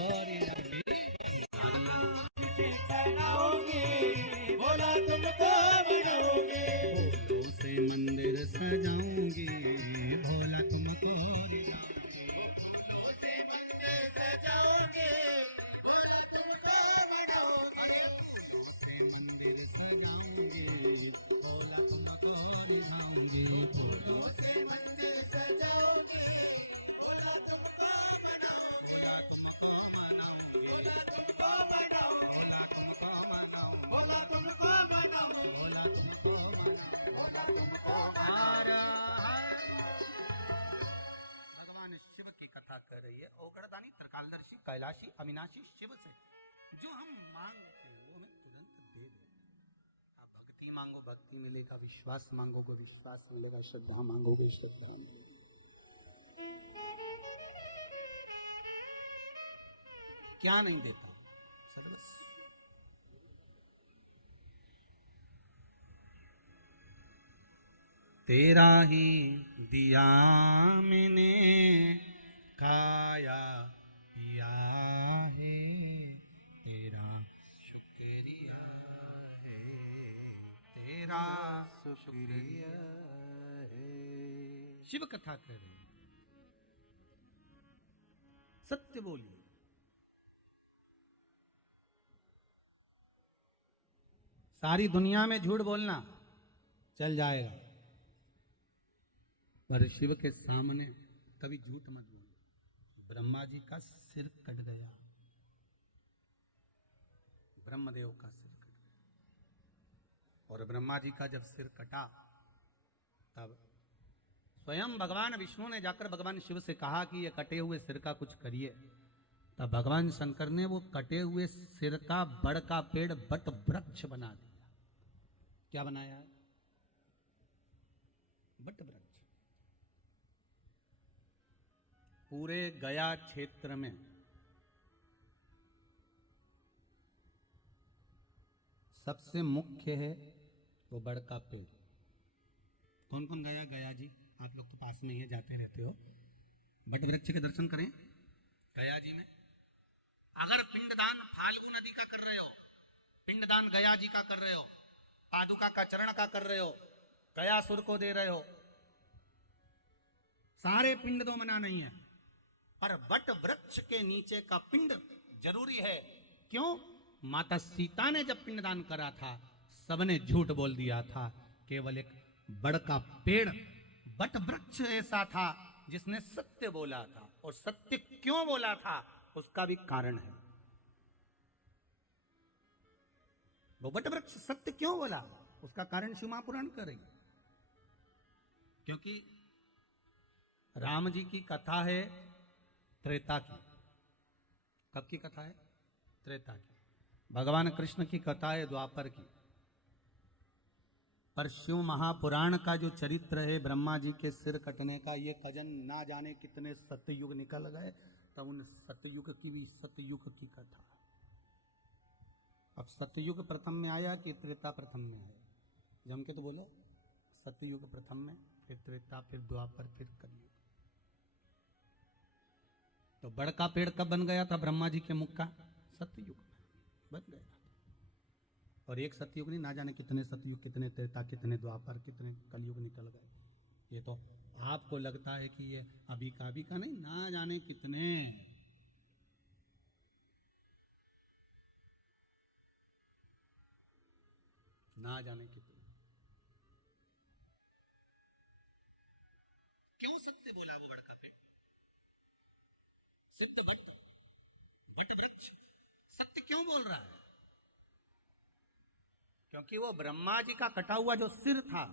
चढ़ाऊंगी, सजाऊंगी भोला तुमको रिझाऊंगी। फूलों से मंदिर सजाऊंगी भोला तुमको मनाऊंगी। फूलों से मंदिर सजाऊंगी भोला तुमको रिझाऊंगी। फूलों से मंदिर सजाऊंगी भोला तुमको मनाऊंगी। तुमको मनाऊंगी भोला तुमको मनाऊंगी। भोला तुमको मनाऊंगी भोला तुमको भगवान शिव की कथा कर रही है। ओगड़दानी त्रिकालदर्शी कैलाशी अविनाशी शिव से जो हम मांगते हैं वो हमें तुरंत दे देते। आप भक्ति मांगो भक्ति मिलेगा, विश्वास मांगोगे विश्वास मिलेगा, श्रद्धा मांगोगे श्रद्धा मिलेगी। क्या नहीं देता सर्वस्व। तेरा ही दिया मैंने खाया पिया है, तेरा शुक्रिया है, तेरा शुक्रिया है। शिव कथा कर रहे हैं। सत्य बोलिए। सारी दुनिया में झूठ बोलना चल जाएगा पर शिव के सामने कभी झूठ मत बोलना। ब्रह्मा जी का सिर कट गया, ब्रह्मदेव का सिर कट गया। और ब्रह्मा जी का जब सिर कटा तब स्वयं भगवान विष्णु ने जाकर भगवान शिव से कहा कि ये कटे हुए सिर का कुछ करिए। तब भगवान शंकर ने वो कटे हुए सिर का बड़ का पेड़ बट वृक्ष बना दिया। क्या बनाया है? बट वृक्ष। पूरे गया क्षेत्र में सबसे मुख्य है वो बड़ का पेड़। कौन कौन गया? गया जी, आप लोग तो पास में ही है, जाते रहते हो। बट वृक्ष के दर्शन करें गया जी में। अगर पिंडदान फाल्गु नदी का कर रहे हो, पिंडदान गया जी का कर रहे हो, पादुका का चरण का कर रहे हो, गयासुर को दे रहे हो, सारे पिंड तो मना नहीं है पर बट वृक्ष के नीचे का पिंड जरूरी है। क्यों? माता सीता ने जब पिंडदान करा था सबने झूठ बोल दिया था। केवल एक बड़ का पेड़ बट वृक्ष ऐसा था जिसने सत्य बोला था। और सत्य क्यों बोला था उसका भी कारण है। वो बट वृक्ष सत्य क्यों बोला उसका कारण शिव महापुराण करेंगे। क्योंकि राम जी की कथा है त्रेता की। कब की कथा है? त्रेता की। भगवान कृष्ण की कथा है द्वापर की। पर शिव महापुराण का जो चरित्र है ब्रह्मा जी के सिर कटने का, ये कजन ना जाने कितने सतयुग निकल गए तब उन सतयुग की भी सतयुग की कथा। अब सतयुग प्रथम में आया कि त्रेता प्रथम में आया? जम के तो बोलो सतयुग प्रथम में, फिर त्रेता, फिर द्वापर, फिर कलयुग। तो बड़ का पेड़ कब बन गया था ब्रह्मा जी के मुख का? सतयुग बन गया। और एक सतयुग नहीं, ना जाने कितने सतयुग, कितने त्रेता, कितने द्वापर, कितने कलयुग निकल गए। ये तो आपको लगता है कि ये अभी का नहीं, ना जाने कितने। ना जाने कितने। क्यों सत्य बोला वो बड़का पेड़? सिद्ध बट वृक्ष सत्य क्यों बोल रहा है? क्योंकि वो ब्रह्मा जी का कटा हुआ जो सिर था,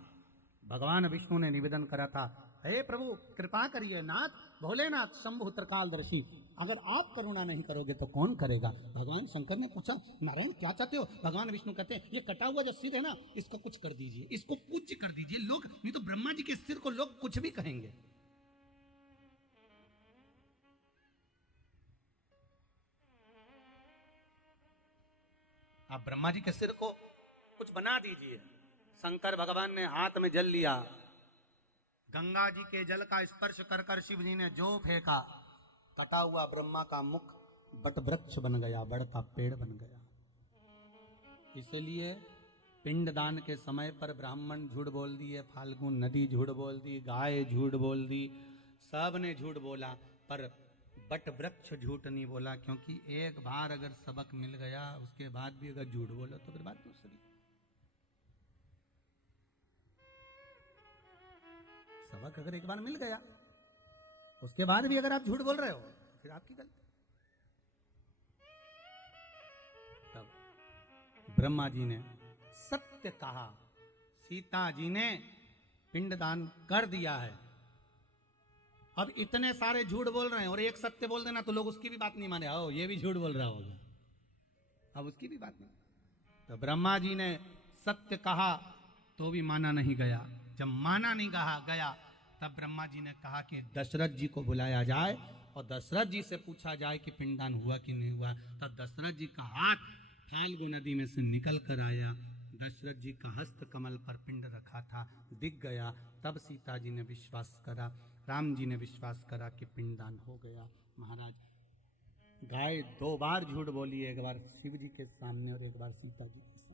भगवान विष्णु ने निवेदन करा था, हे प्रभु कृपा करिए नाथ, भोलेनाथ शंभु त्रिकालदर्शी, अगर आप करुणा नहीं करोगे तो कौन करेगा? भगवान शंकर ने पूछा नारायण क्या चाहते हो? भगवान विष्णु कहते हैं ये कटा हुआ जो सिर है ना इसको कुछ कर दीजिए, इसको पूज्य कर दीजिए। लोग नहीं तो ब्रह्मा जी के सिर को लोग कुछ भी कहेंगे। आप ब्रह्मा जी के सिर को कुछ बना दीजिए। शंकर भगवान ने हाथ में जल लिया, गंगा जी के जल का स्पर्श कर कर शिव जी ने जो फेंका, कटा हुआ ब्रह्मा का मुख बट वृक्ष बन गया, बड़ का पेड़ बन गया। इसलिए पिंडदान के समय पर ब्राह्मण झूठ बोल दिए, फाल्गुन नदी झूठ बोल दी, गाय झूठ बोल दी, सब ने झूठ बोला, पर बट वृक्ष झूठ नहीं बोला, क्योंकि एक बार अगर सबक मिल गया उसके बाद भी अगर झूठ बोलो तो फिर बात दूसरी। सबक अगर एक बार मिल गया उसके बाद भी अगर आप झूठ बोल रहे हो तो फिर आपकी गलती। तब ब्रह्मा जी ने सत्य कहा, सीता जी ने पिंडदान कर दिया है। अब इतने सारे झूठ बोल रहे हैं और एक सत्य बोल देना तो लोग उसकी भी बात नहीं माने, आओ ये भी झूठ बोल रहा होगा, अब उसकी भी बात नहीं। तो ब्रह्मा जी ने सत्य कहा तो भी माना नहीं गया। जब माना नहीं कहा गया तब ब्रह्मा जी ने कहा कि दशरथ जी को बुलाया जाए और दशरथ जी से पूछा जाए कि पिंडदान हुआ कि नहीं हुआ। तब दशरथ जी का हाथ फाल्गु नदी में से निकल कर आया, दशरथ जी का हस्त कमल पर पिंड रखा था दिख गया। तब सीता जी ने विश्वास करा, राम जी ने विश्वास करा कि पिंडदान हो गया। महाराज, गाय 2 बार झूठ बोली, एक बार शिव जी के सामने और एक बार सीता जी के सामने।